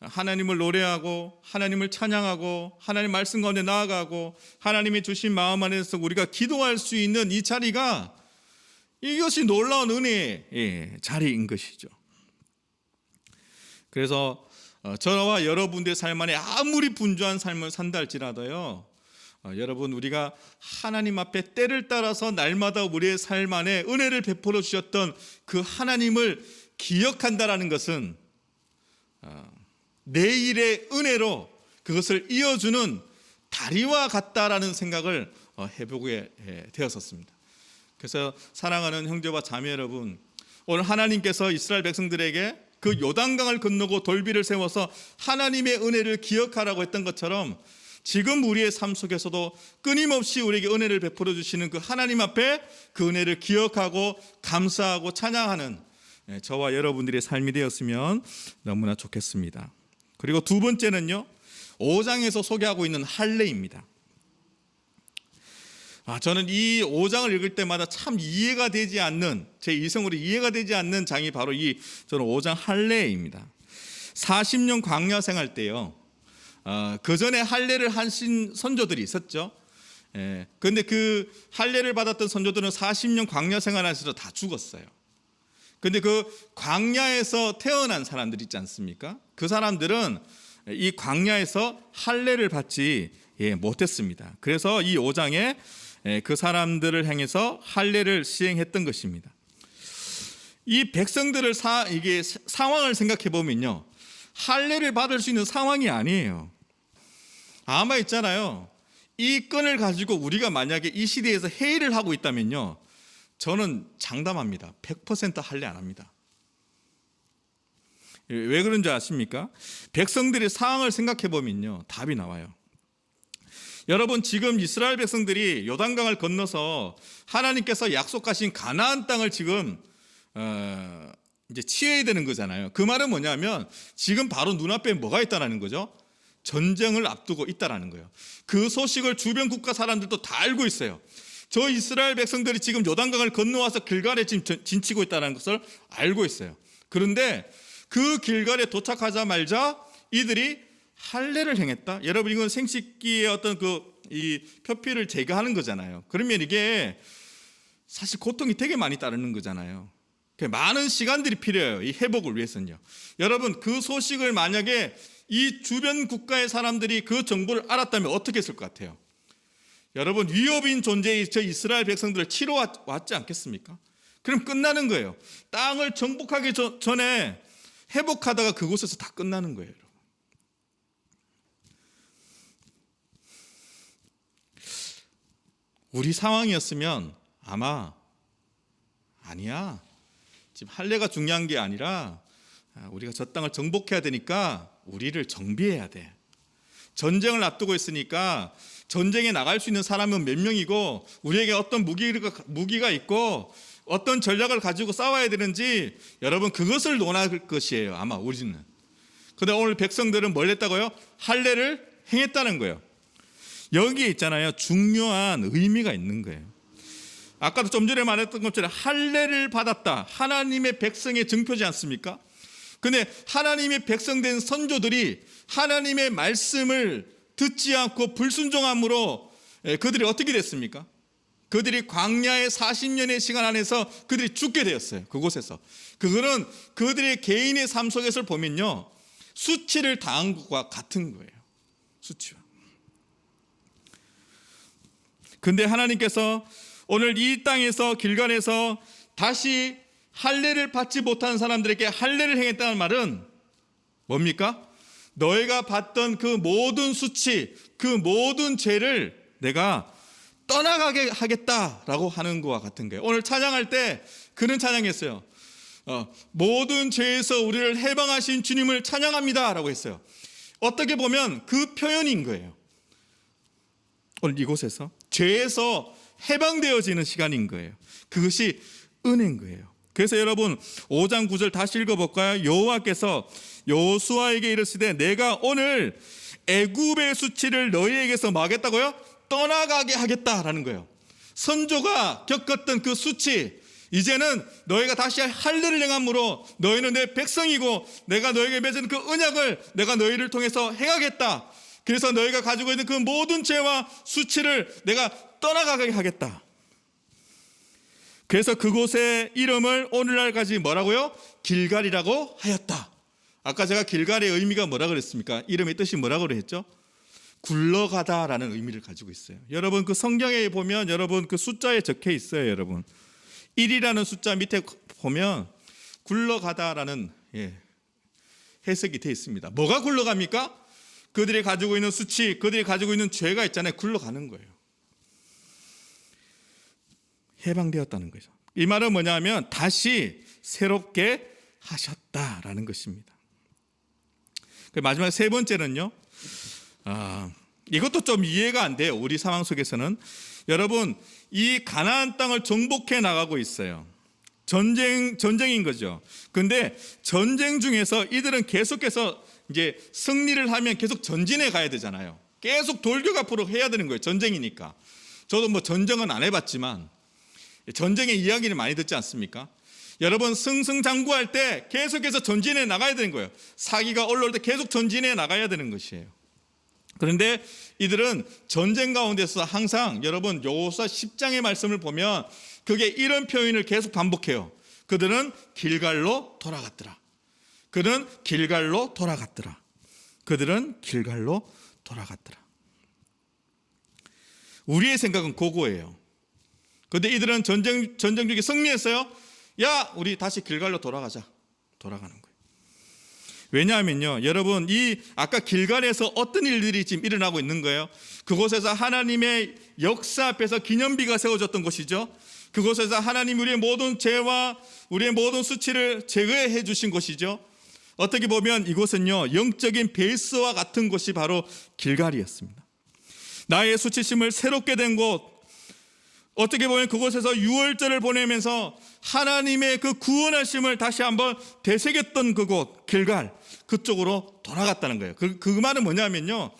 하나님을 노래하고 하나님을 찬양하고 하나님 말씀 가운데 나아가고 하나님이 주신 마음 안에서 우리가 기도할 수 있는 이 자리가 이것이 놀라운 은혜의 자리인 것이죠. 그래서 저와 여러분들의 삶 안에 아무리 분주한 삶을 산다 할지라도요, 여러분 우리가 하나님 앞에 때를 따라서 날마다 우리의 삶 안에 은혜를 베풀어 주셨던 그 하나님을 기억한다라는 것은 내일의 은혜로 그것을 이어주는 다리와 같다라는 생각을 해보게 되었었습니다. 그래서 사랑하는 형제와 자매 여러분, 오늘 하나님께서 이스라엘 백성들에게 그 요단강을 건너고 돌비를 세워서 하나님의 은혜를 기억하라고 했던 것처럼 지금 우리의 삶 속에서도 끊임없이 우리에게 은혜를 베풀어 주시는 그 하나님 앞에 그 은혜를 기억하고 감사하고 찬양하는 저와 여러분들의 삶이 되었으면 너무나 좋겠습니다. 그리고 두 번째는요, 5장에서 소개하고 있는 할례입니다. 저는 이 5장을 읽을 때마다 참 이해가 되지 않는, 제 이성으로 이해가 되지 않는 장이 바로 저는 5장 할례입니다. 40년 광야 생활 때요, 그 전에 할례를 하신 선조들이 있었죠. 그런데 그 할례를 받았던 선조들은 40년 광야 생활하면서 다 죽었어요. 그런데 그 광야에서 태어난 사람들 있지 않습니까? 그 사람들은 이 광야에서 할례를 받지 못했습니다. 그래서 이 5장에 그 사람들을 향해서 할례를 시행했던 것입니다. 이 백성들을 이게 상황을 생각해 보면요, 할례를 받을 수 있는 상황이 아니에요. 아마 있잖아요, 이 끈을 가지고 우리가 만약에 이 시대에서 회의를 하고 있다면요, 저는 장담합니다. 100% 할례 안 합니다. 왜 그런지 아십니까? 백성들의 상황을 생각해 보면요, 답이 나와요. 여러분, 지금 이스라엘 백성들이 요단강을 건너서 하나님께서 약속하신 가나안 땅을 지금 이제 취해야 되는 거잖아요. 그 말은 뭐냐면 지금 바로 눈앞에 뭐가 있다라는 거죠? 전쟁을 앞두고 있다라는 거예요. 그 소식을 주변 국가 사람들도 다 알고 있어요. 저 이스라엘 백성들이 지금 요단강을 건너와서 길갈에 지금 진치고 있다는 것을 알고 있어요. 그런데 그 길갈에 도착하자마자 이들이 할례를 행했다. 여러분, 이건 생식기의 어떤 이 표피를 제거하는 거잖아요. 그러면 이게 사실 고통이 되게 많이 따르는 거잖아요. 많은 시간들이 필요해요. 이 회복을 위해서는요. 여러분, 그 소식을 만약에 이 주변 국가의 사람들이 그 정보를 알았다면 어떻게 했을 것 같아요? 여러분, 위협인 존재의 저 이스라엘 백성들을 치러 왔지 않겠습니까? 그럼 끝나는 거예요. 땅을 정복하기 전에 회복하다가 그곳에서 다 끝나는 거예요. 우리 상황이었으면 아마 아니야. 지금 할례가 중요한 게 아니라 우리가 저 땅을 정복해야 되니까 우리를 정비해야 돼. 전쟁을 앞두고 있으니까 전쟁에 나갈 수 있는 사람은 몇 명이고 우리에게 어떤 무기가 있고 어떤 전략을 가지고 싸워야 되는지 여러분 그것을 논할 것이에요. 아마 우리는. 그런데 오늘 백성들은 뭘 했다고요? 할례를 행했다는 거예요. 여기에 있잖아요. 중요한 의미가 있는 거예요. 아까도 좀 전에 말했던 것처럼 할례를 받았다. 하나님의 백성의 증표지 않습니까? 근데 하나님의 백성된 선조들이 하나님의 말씀을 듣지 않고 불순종함으로 그들이 어떻게 됐습니까? 그들이 광야의 40년의 시간 안에서 그들이 죽게 되었어요. 그곳에서. 그거는 그들의 개인의 삶 속에서 보면요. 수치를 당한 것과 같은 거예요. 수치와. 근데 하나님께서 오늘 이 땅에서 길갈에서 다시 할례를 받지 못한 사람들에게 할례를 행했다는 말은 뭡니까? 너희가 받던 그 모든 수치, 그 모든 죄를 내가 떠나가게 하겠다라고 하는 것과 같은 거예요. 오늘 찬양할 때 그런 찬양했어요. 모든 죄에서 우리를 해방하신 주님을 찬양합니다 라고 했어요. 어떻게 보면 그 표현인 거예요. 오늘 이곳에서 죄에서 해방되어지는 시간인 거예요. 그것이 은혜인 거예요. 그래서 여러분 5장 9절 다시 읽어볼까요? 여호와께서 여호수아에게 이르시되 내가 오늘 애굽의 수치를 너희에게서 뭐 하겠다고요? 떠나가게 하겠다라는 거예요. 선조가 겪었던 그 수치, 이제는 너희가 다시 할례를 행함으로 너희는 내 백성이고 내가 너희에게 맺은 그 언약을 내가 너희를 통해서 행하겠다. 그래서 너희가 가지고 있는 그 모든 죄와 수치를 내가 떠나가게 하겠다. 그래서 그곳의 이름을 오늘날까지 뭐라고요? 길갈이라고 하였다. 아까 제가 길갈의 의미가 뭐라 그랬습니까? 이름의 뜻이 뭐라고 했죠? 굴러가다라는 의미를 가지고 있어요. 여러분 그 성경에 보면 여러분 그 숫자에 적혀 있어요. 여러분 1이라는 숫자 밑에 보면 굴러가다라는 해석이 되어 있습니다. 뭐가 굴러갑니까? 그들이 가지고 있는 수치, 그들이 가지고 있는 죄가 있잖아요. 굴러가는 거예요. 해방되었다는 거죠. 이 말은 뭐냐면 다시 새롭게 하셨다라는 것입니다. 마지막 세 번째는요. 이것도 좀 이해가 안 돼요. 우리 상황 속에서는. 여러분 이 가나안 땅을 정복해 나가고 있어요. 전쟁인 거죠. 근데 전쟁 중에서 이들은 계속해서 이제 승리를 하면 계속 전진해 가야 되잖아요. 계속 돌격 앞으로 해야 되는 거예요. 전쟁이니까. 저도 뭐 전쟁은 안 해봤지만 전쟁의 이야기를 많이 듣지 않습니까? 여러분 승승장구할 때 계속해서 전진해 나가야 되는 거예요. 사기가 올라올 때 계속 전진해 나가야 되는 것이에요. 그런데 이들은 전쟁 가운데서 항상 여러분 여호수아 10장의 말씀을 보면 그게 이런 표현을 계속 반복해요. 그들은 길갈로 돌아갔더라. 그들은 길갈로 돌아갔더라. 그들은 길갈로 돌아갔더라. 우리의 생각은 그거예요. 그런데 이들은 전쟁 중에 승리했어요. 야, 우리 다시 길갈로 돌아가자. 돌아가는 거예요. 왜냐하면요, 여러분 이 아까 길갈에서 어떤 일들이 지금 일어나고 있는 거예요? 그곳에서 하나님의 역사 앞에서 기념비가 세워졌던 곳이죠. 그곳에서 하나님 우리의 모든 죄와 우리의 모든 수치를 제거해 주신 곳이죠. 어떻게 보면 이곳은요 영적인 베이스와 같은 곳이 바로 길갈이었습니다. 나의 수치심을 새롭게 된 곳, 어떻게 보면 그곳에서 유월절을 보내면서 하나님의 그 구원하심을 다시 한번 되새겼던 그곳 길갈, 그쪽으로 돌아갔다는 거예요. 그 말은 뭐냐면요,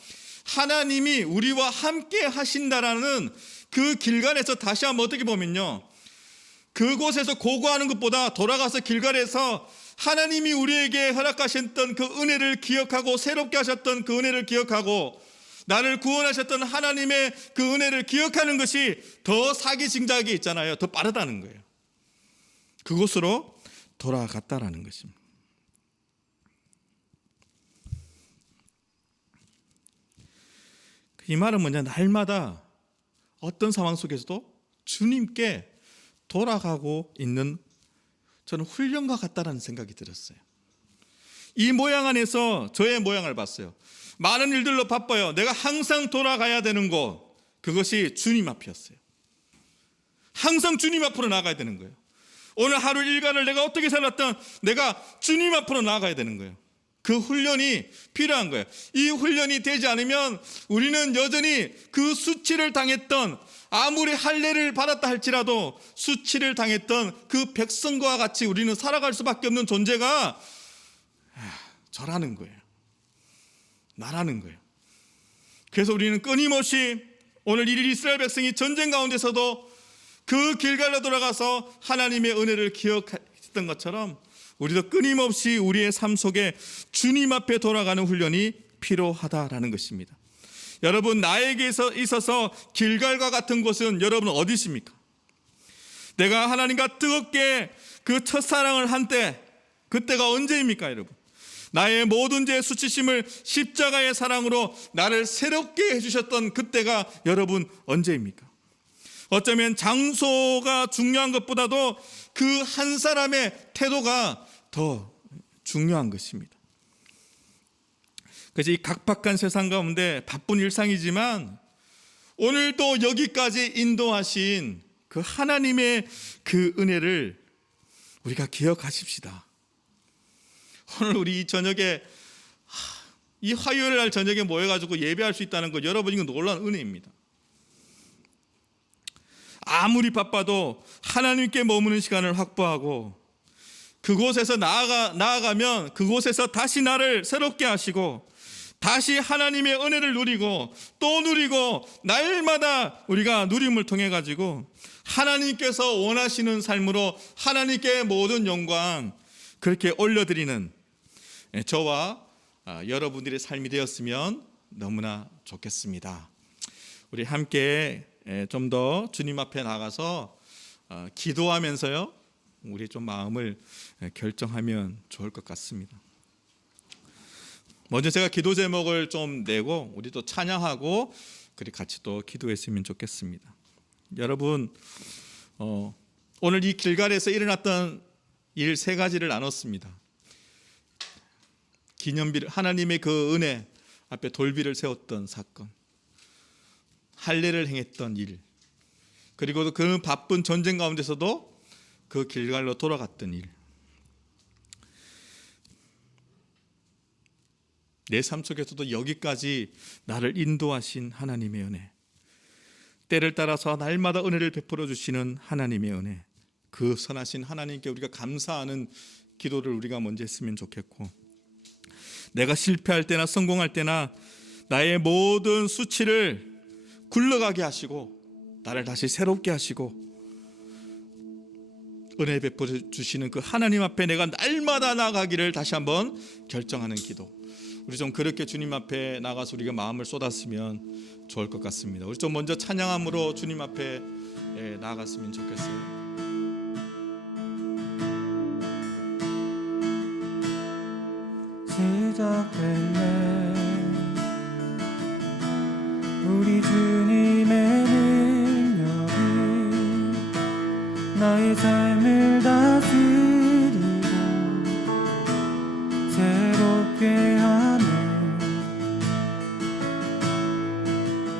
하나님이 우리와 함께 하신다라는 그 길갈에서 다시 한번 어떻게 보면요, 그곳에서 고고하는 것보다 돌아가서 길갈에서 하나님이 우리에게 허락하셨던 그 은혜를 기억하고 새롭게 하셨던 그 은혜를 기억하고 나를 구원하셨던 하나님의 그 은혜를 기억하는 것이 더 사기징작이 있잖아요. 더 빠르다는 거예요. 그곳으로 돌아갔다라는 것입니다. 이 말은 뭐냐, 날마다 어떤 상황 속에서도 주님께 돌아가고 있는, 저는 훈련과 같다라는 생각이 들었어요. 이 모양 안에서 저의 모양을 봤어요. 많은 일들로 바빠요. 내가 항상 돌아가야 되는 곳, 그것이 주님 앞이었어요. 항상 주님 앞으로 나가야 되는 거예요. 오늘 하루 일과를 내가 어떻게 살았던 내가 주님 앞으로 나가야 되는 거예요. 그 훈련이 필요한 거예요. 이 훈련이 되지 않으면 우리는 여전히 그 수치를 당했던, 아무리 할례를 받았다 할지라도 수치를 당했던 그 백성과 같이 우리는 살아갈 수밖에 없는 존재가 저라는 거예요. 나라는 거예요. 그래서 우리는 끊임없이 오늘 이 이스라엘 백성이 전쟁 가운데서도 그 길갈로 돌아가서 하나님의 은혜를 기억했던 것처럼 우리도 끊임없이 우리의 삶 속에 주님 앞에 돌아가는 훈련이 필요하다라는 것입니다. 여러분, 나에게 있어서 길갈과 같은 곳은 여러분 어디 있습니까? 내가 하나님과 뜨겁게 그 첫사랑을 한 때, 그때가 언제입니까 여러분? 나의 모든 죄의 수치심을 십자가의 사랑으로 나를 새롭게 해주셨던 그때가 여러분 언제입니까? 어쩌면 장소가 중요한 것보다도 그 한 사람의 태도가 더 중요한 것입니다. 그래서 이 각박한 세상 가운데 바쁜 일상이지만 오늘도 여기까지 인도하신 그 하나님의 그 은혜를 우리가 기억하십시다. 오늘 우리 이 저녁에, 이 화요일 날 저녁에 모여가지고 예배할 수 있다는 것, 여러분 이거 놀라운 은혜입니다. 아무리 바빠도 하나님께 머무는 시간을 확보하고 그곳에서 나아가면 그곳에서 다시 나를 새롭게 하시고 다시 하나님의 은혜를 누리고 또 누리고 날마다 우리가 누림을 통해 가지고 하나님께서 원하시는 삶으로 하나님께 모든 영광 그렇게 올려드리는 저와 여러분들의 삶이 되었으면 너무나 좋겠습니다. 우리 함께 좀 더 주님 앞에 나가서 기도하면서요, 우리 좀 마음을 결정하면 좋을 것 같습니다. 먼저 제가 기도 제목을 좀 내고 우리 또 찬양하고 그리 같이 또 기도했으면 좋겠습니다. 여러분, 오늘 이 길갈에서 일어났던 일 세 가지를 나눴습니다. 기념비를, 하나님의 그 은혜 앞에 돌비를 세웠던 사건, 할례를 행했던 일, 그리고 그 바쁜 전쟁 가운데서도 그 길갈로 돌아갔던 일. 내 삶 속에서도 여기까지 나를 인도하신 하나님의 은혜, 때를 따라서 날마다 은혜를 베풀어 주시는 하나님의 은혜, 그 선하신 하나님께 우리가 감사하는 기도를 우리가 먼저 했으면 좋겠고, 내가 실패할 때나 성공할 때나 나의 모든 수치를 굴러가게 하시고 나를 다시 새롭게 하시고 은혜 베풀어 주시는 그 하나님 앞에 내가 날마다 나가기를 다시 한번 결정하는 기도, 우리 좀 그렇게 주님 앞에 나가서 우리가 마음을 쏟았으면 좋을 것 같습니다. 우리 좀 먼저 찬양함으로 주님 앞에 나아갔으면 좋겠어요. 시작됐네 우리 주님의 능력이 나의 삶을 다스리고 새롭게 하네.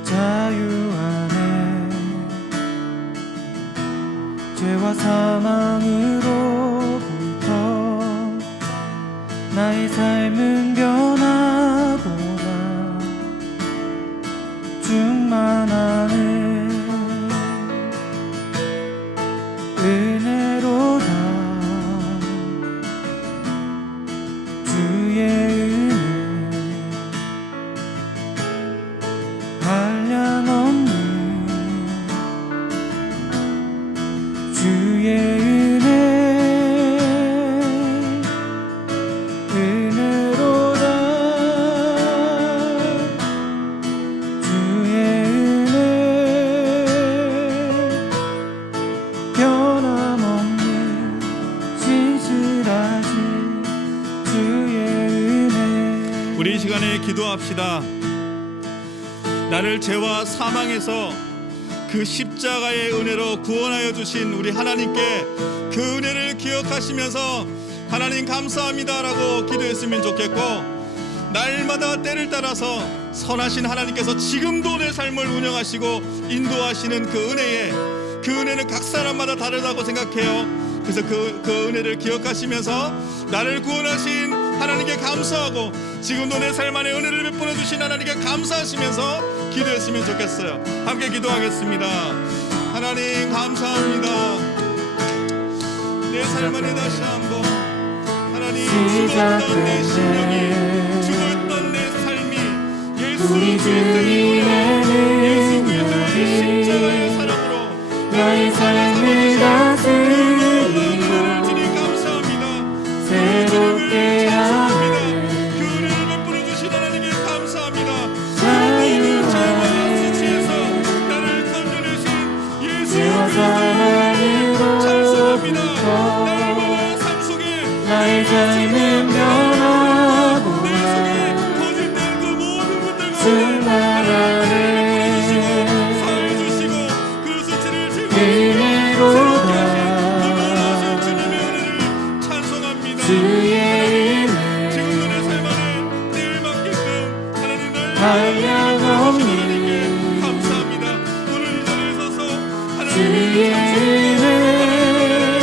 자유 안에 죄와 사망으로부터 나의 삶은 변하고나 충만하네. 은혜로다 주의 은혜 한량없는 주의 은혜 은혜로다 주의 은혜 변함없는 신실하신 주의 은혜. 우리 이 시간에 기도합시다. 나를 죄와 사망에서 그 십자가의 은혜로 구원하여 주신 우리 하나님께 그 은혜를 기억하시면서 하나님 감사합니다라고 기도했으면 좋겠고, 날마다 때를 따라서 선하신 하나님께서 지금도 내 삶을 운영하시고 인도하시는 그 은혜에 그 은혜는 각 사람마다 다르다고 생각해요. 그래서 그 은혜를 기억하시면서 나를 구원하신 하나님께 감사하고 지금도 내 삶 안에 은혜를 베풀어 주신 하나님께 감사하시면서 기도했으면 좋겠어요. 함께 기도하겠습니다. 하나님 감사합니다. 내 삶 안에 다시 한번 하나님 죽었던 내 심령이 죽었던 내 삶이 예수 그리스도의 은혜 예수 그리스도의 십자가의 사랑으로 나의 삶을 다스리고 주님 감사합니다. 새롭게 하네 그 은혜를 베풀어 주신 하나님께 감사합니다. 자유하네 수치에서 나를 건져내신 예수 죄와 사망으로 찬송합니다. 날마다 삶 속에 나의 삶은 변하고 내 속에 거짓된 그 모든 것들과 충만하네 사해 주시고 그 수치를 즐거우시고 은혜로다 구원하신 주님의 은혜를 찬송합니다. 주의 하나님 은혜 지금도 내 삶 안에 내일 맡게끔 하나님 날 한량없는 하나님께 감사합니다. 오늘 이 자리에 서서 주의 하나님의 은혜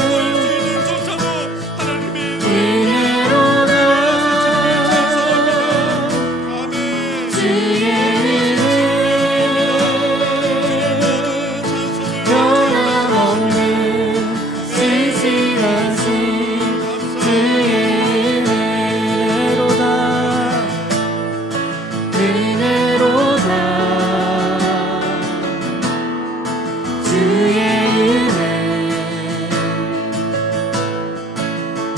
보일 수 있는 조차도 하나님의 은혜로다 아멘. 주의 은혜 변함없는 신실하신 주의 은혜로다 은혜로다 주의 은혜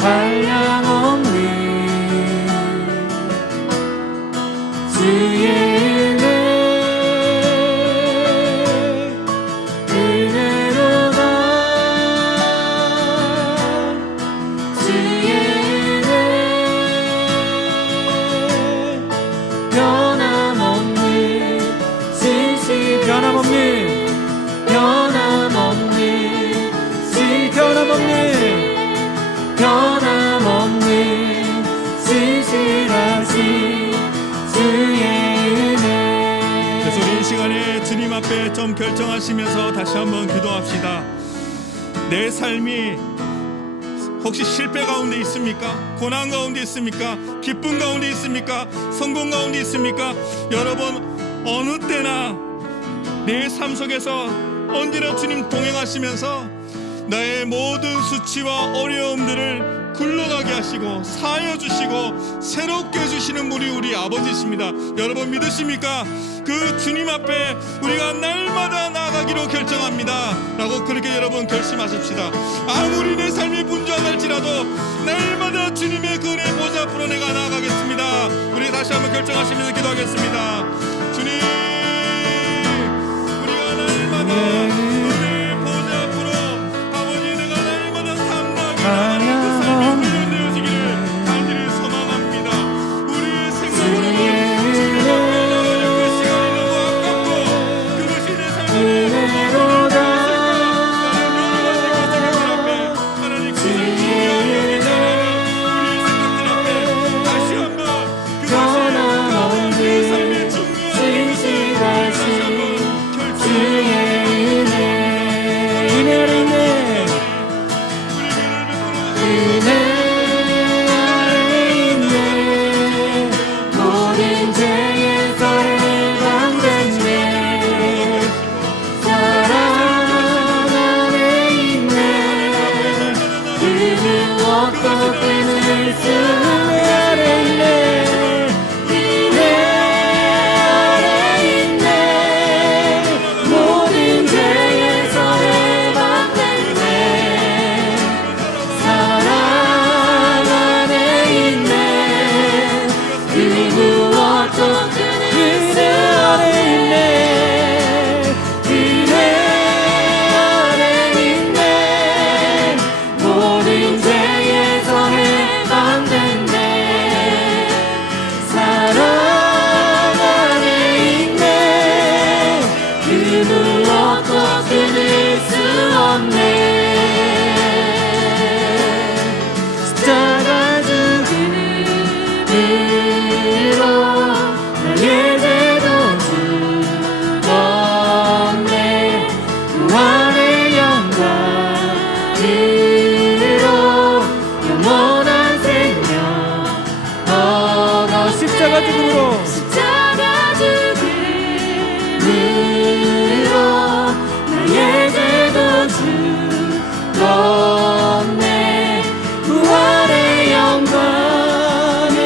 한량없는 주의 은혜 은혜로다 주의 은혜 변함없는 신실하신 주의 은혜 그래서 우리 이 시간에 주님 앞에 좀 결정하시면서 다시 한번 기도합시다. 내 삶이 혹시 실패 가운데 있습니까? 고난 가운데 있습니까? 기쁨 가운데 있습니까? 성공 가운데 있습니까? 여러분 어느 때나 내 삶 속에서 언제나 주님 동행하시면서 나의 모든 수치와 어려움들을 굴러가게 하시고 사하여 주시고 새롭게 해주시는 우리 아버지십니다. 여러분 믿으십니까? 그 주님 앞에 우리가 날마다 나아가기로 결정합니다 라고 그렇게 여러분 결심하십시다. 아무리 내 삶이 분주하달지라도 날마다 주님의 그 은혜 보좌 앞으로 내가 나아가겠습니다. 우리 다시 한번 결정하시면서 기도하겠습니다. 주님 우리가 날마다 은혜 보좌 앞으로 아버지 내가 날마다 담대하게 나아가는 그 삶이 훈련되어지기를 간절히 소망합니다. 우리의 생각으로는 주님 앞에 나가는 그 시간이 너무 아깝고 그것이 내 삶의 은혜로다 하나님 그것을 중요하게 여기잖아요. 우리의 생각들 앞에 다시 한번 그것이 내 삶의 중요한 것을 다시 한번 결정합니다. 주의 은혜 십자가 죽음으로 십자가 죽음으로 나의 죄도 죽었네. 부활의 영광으로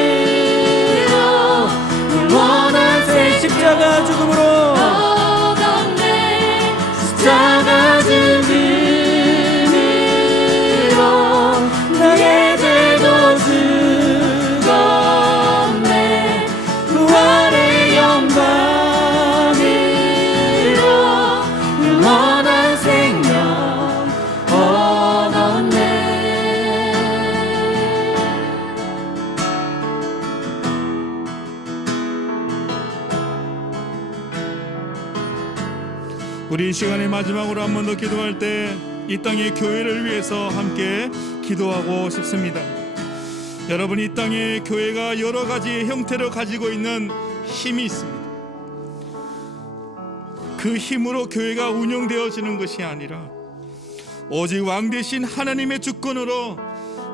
영원한 생 십자가 죽음으로 얻었네. 십자가 죽음으로 나의 죄도 죽었네. 부활의 영광으로 영원한 생명 얻었네. 우리 이 시간의 마지막으로 한 번 더 기도할 때 이 땅의 교회를 위해서 함께 기도하고 싶습니다. 여러분, 이 땅의 교회가 여러 가지 형태를 가지고 있는 힘이 있습니다. 그 힘으로 교회가 운영되어지는 것이 아니라 오직 왕 대신 하나님의 주권으로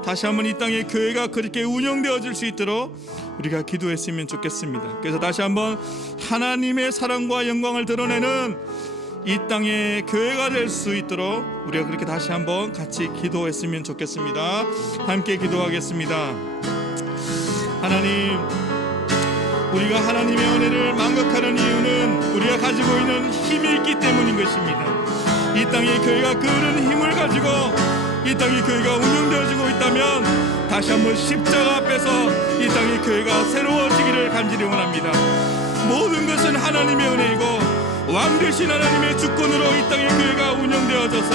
다시 한번 이 땅의 교회가 그렇게 운영되어질 수 있도록 우리가 기도했으면 좋겠습니다. 그래서 다시 한번 하나님의 사랑과 영광을 드러내는 이 땅의 교회가 될 수 있도록 우리가 그렇게 다시 한번 같이 기도했으면 좋겠습니다. 함께 기도하겠습니다. 하나님, 우리가 하나님의 은혜를 만극하는 이유는 우리가 가지고 있는 힘이 있기 때문인 것입니다. 이 땅의 교회가 그런 힘을 가지고 이 땅의 교회가 운영되어지고 있다면 다시 한번 십자가 앞에서 이 땅의 교회가 새로워지기를 간절히 원합니다. 모든 것은 하나님의 은혜이고 왕 되신 하나님의 주권으로 이 땅의 교회가 운영되어져서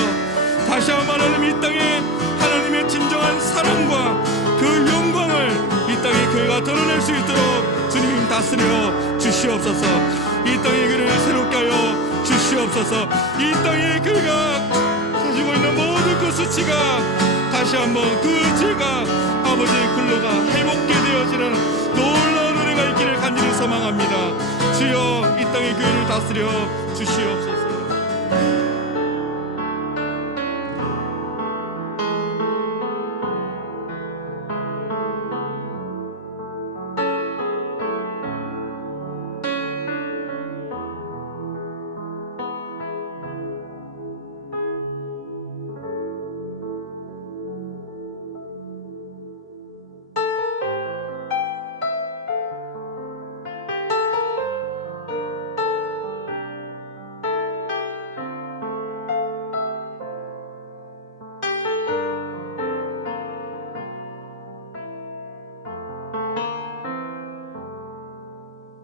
다시 한번 하나님 이 땅에 하나님의 진정한 사랑과 그 영광을 이 땅의 교회가 드러낼 수 있도록 주님 다스려 주시옵소서. 이 땅의 교회를 새롭게 하여 주시옵소서. 이 땅의 교회가 가지고 있는 모든 그 수치가 다시 한번 그 죄가 아버지의 근로가 회복게 되어지는 놀라운 은혜가 있기를 간절히 소망합니다. 주여, 이 땅의 교회를 다스려 주시옵소서.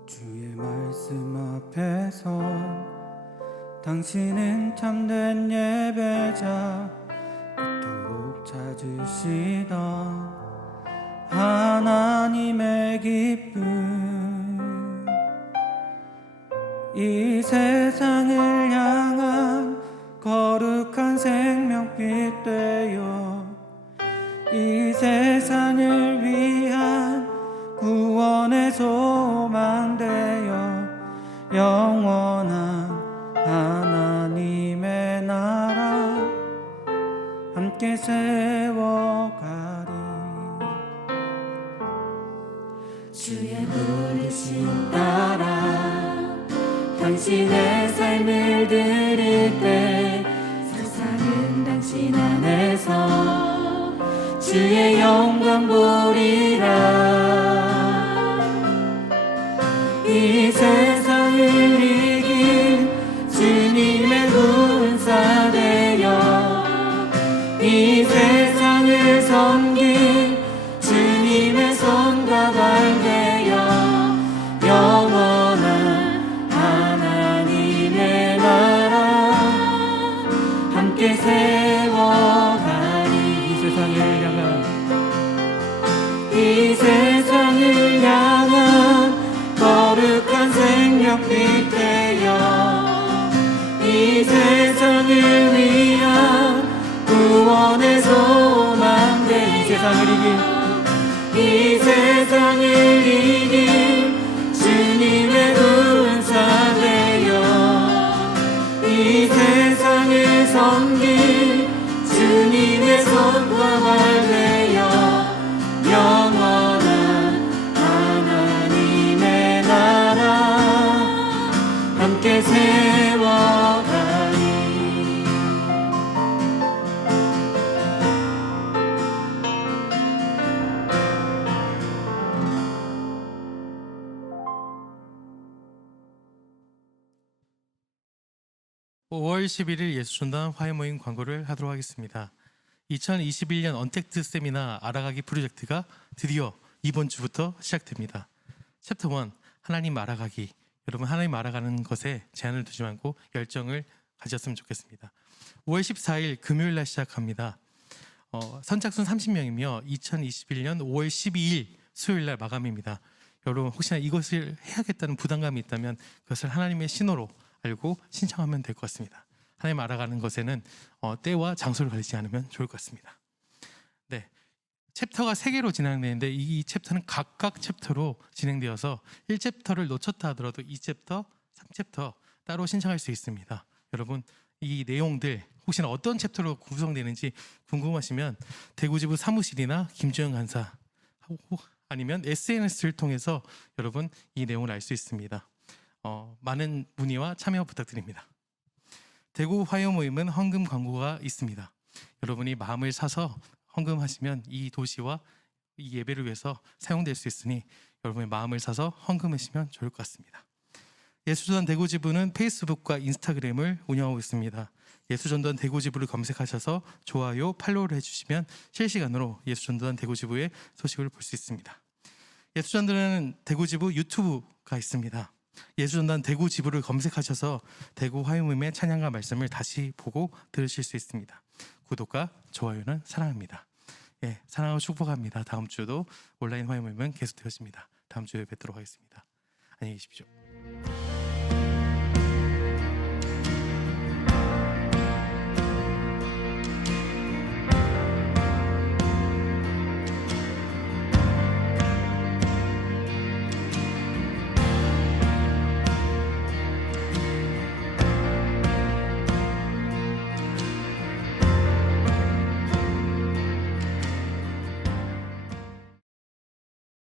주의 말씀 앞에서 당신은 참된 예배자, 그토록 찾으시던 하나님의 기쁨. 이 세상을 향한 거룩한 생명빛 되어 이 세상을 위한 구원의 소망 되어 영원한 하나님의 나라 함께 세워가리. 주의 부르심 따라 당신의 삶을 드릴 때 세상은 당신 안에서 주의 영광 보리라. 이 세상을 이긴 주님의 군사 되어 이 세상을 섬긴 주님의 손과 발 되어 영원한 하나님의 나라 함께 세워가리. 이 세상을 향한 거룩한 생명빛 되어 이 세상을 위한 구원의 소망 되 이 세상을 이긴 주님의 군사 되어 이 세상을 섬긴 주님의 손과 발 되어 영원한 하나님 5월 11일 예수전단 화해모임 광고를 하도록 하겠습니다. 2021년 언택트 세미나 알아가기 프로젝트가 드디어 이번 주부터 시작됩니다. 챕터 1 하나님 알아가기. 여러분 하나님 알아가는 것에 제한을 두지 말고 열정을 가졌으면 좋겠습니다. 5월 14일 금요일 날 시작합니다. 선착순 30명이며 2021년 5월 12일 수요일 날 마감입니다. 여러분 혹시나 이것을 해야겠다는 부담감이 있다면 그것을 하나님의 신호로 알고 신청하면 될 것 같습니다. 하나님 알아가는 것에는 때와 장소를 가리지 않으면 좋을 것 같습니다. 네, 챕터가 3개로 진행되는데 이 챕터는 각각 챕터로 진행되어서 1챕터를 놓쳤다 하더라도 2챕터, 3챕터 따로 신청할 수 있습니다. 여러분 이 내용들 혹시나 어떤 챕터로 구성되는지 궁금하시면 대구지부 사무실이나 김주영 간사 아니면 SNS를 통해서 여러분 이 내용을 알 수 있습니다. 많은 문의와 참여 부탁드립니다. 대구 화요 모임은 헌금 광고가 있습니다. 여러분이 마음을 사서 헌금하시면 이 도시와 이 예배를 위해서 사용될 수 있으니 여러분의 마음을 사서 헌금하시면 좋을 것 같습니다. 예수전단 대구지부는 페이스북과 인스타그램을 운영하고 있습니다. 예수전단 대구지부를 검색하셔서 좋아요, 팔로우를 해주시면 실시간으로 예수전단 대구지부의 소식을 볼 수 있습니다. 예수전단 대구지부 유튜브가 있습니다. 예수전단 대구지부를 검색하셔서 대구 화요모임의 찬양과 말씀을 다시 보고 들으실 수 있습니다. 구독과 좋아요는 사랑합니다. 예, 사랑하고 축복합니다. 다음 주도 온라인 화요모임은 계속되어집니다. 다음 주에 뵙도록 하겠습니다. 안녕히 계십시오.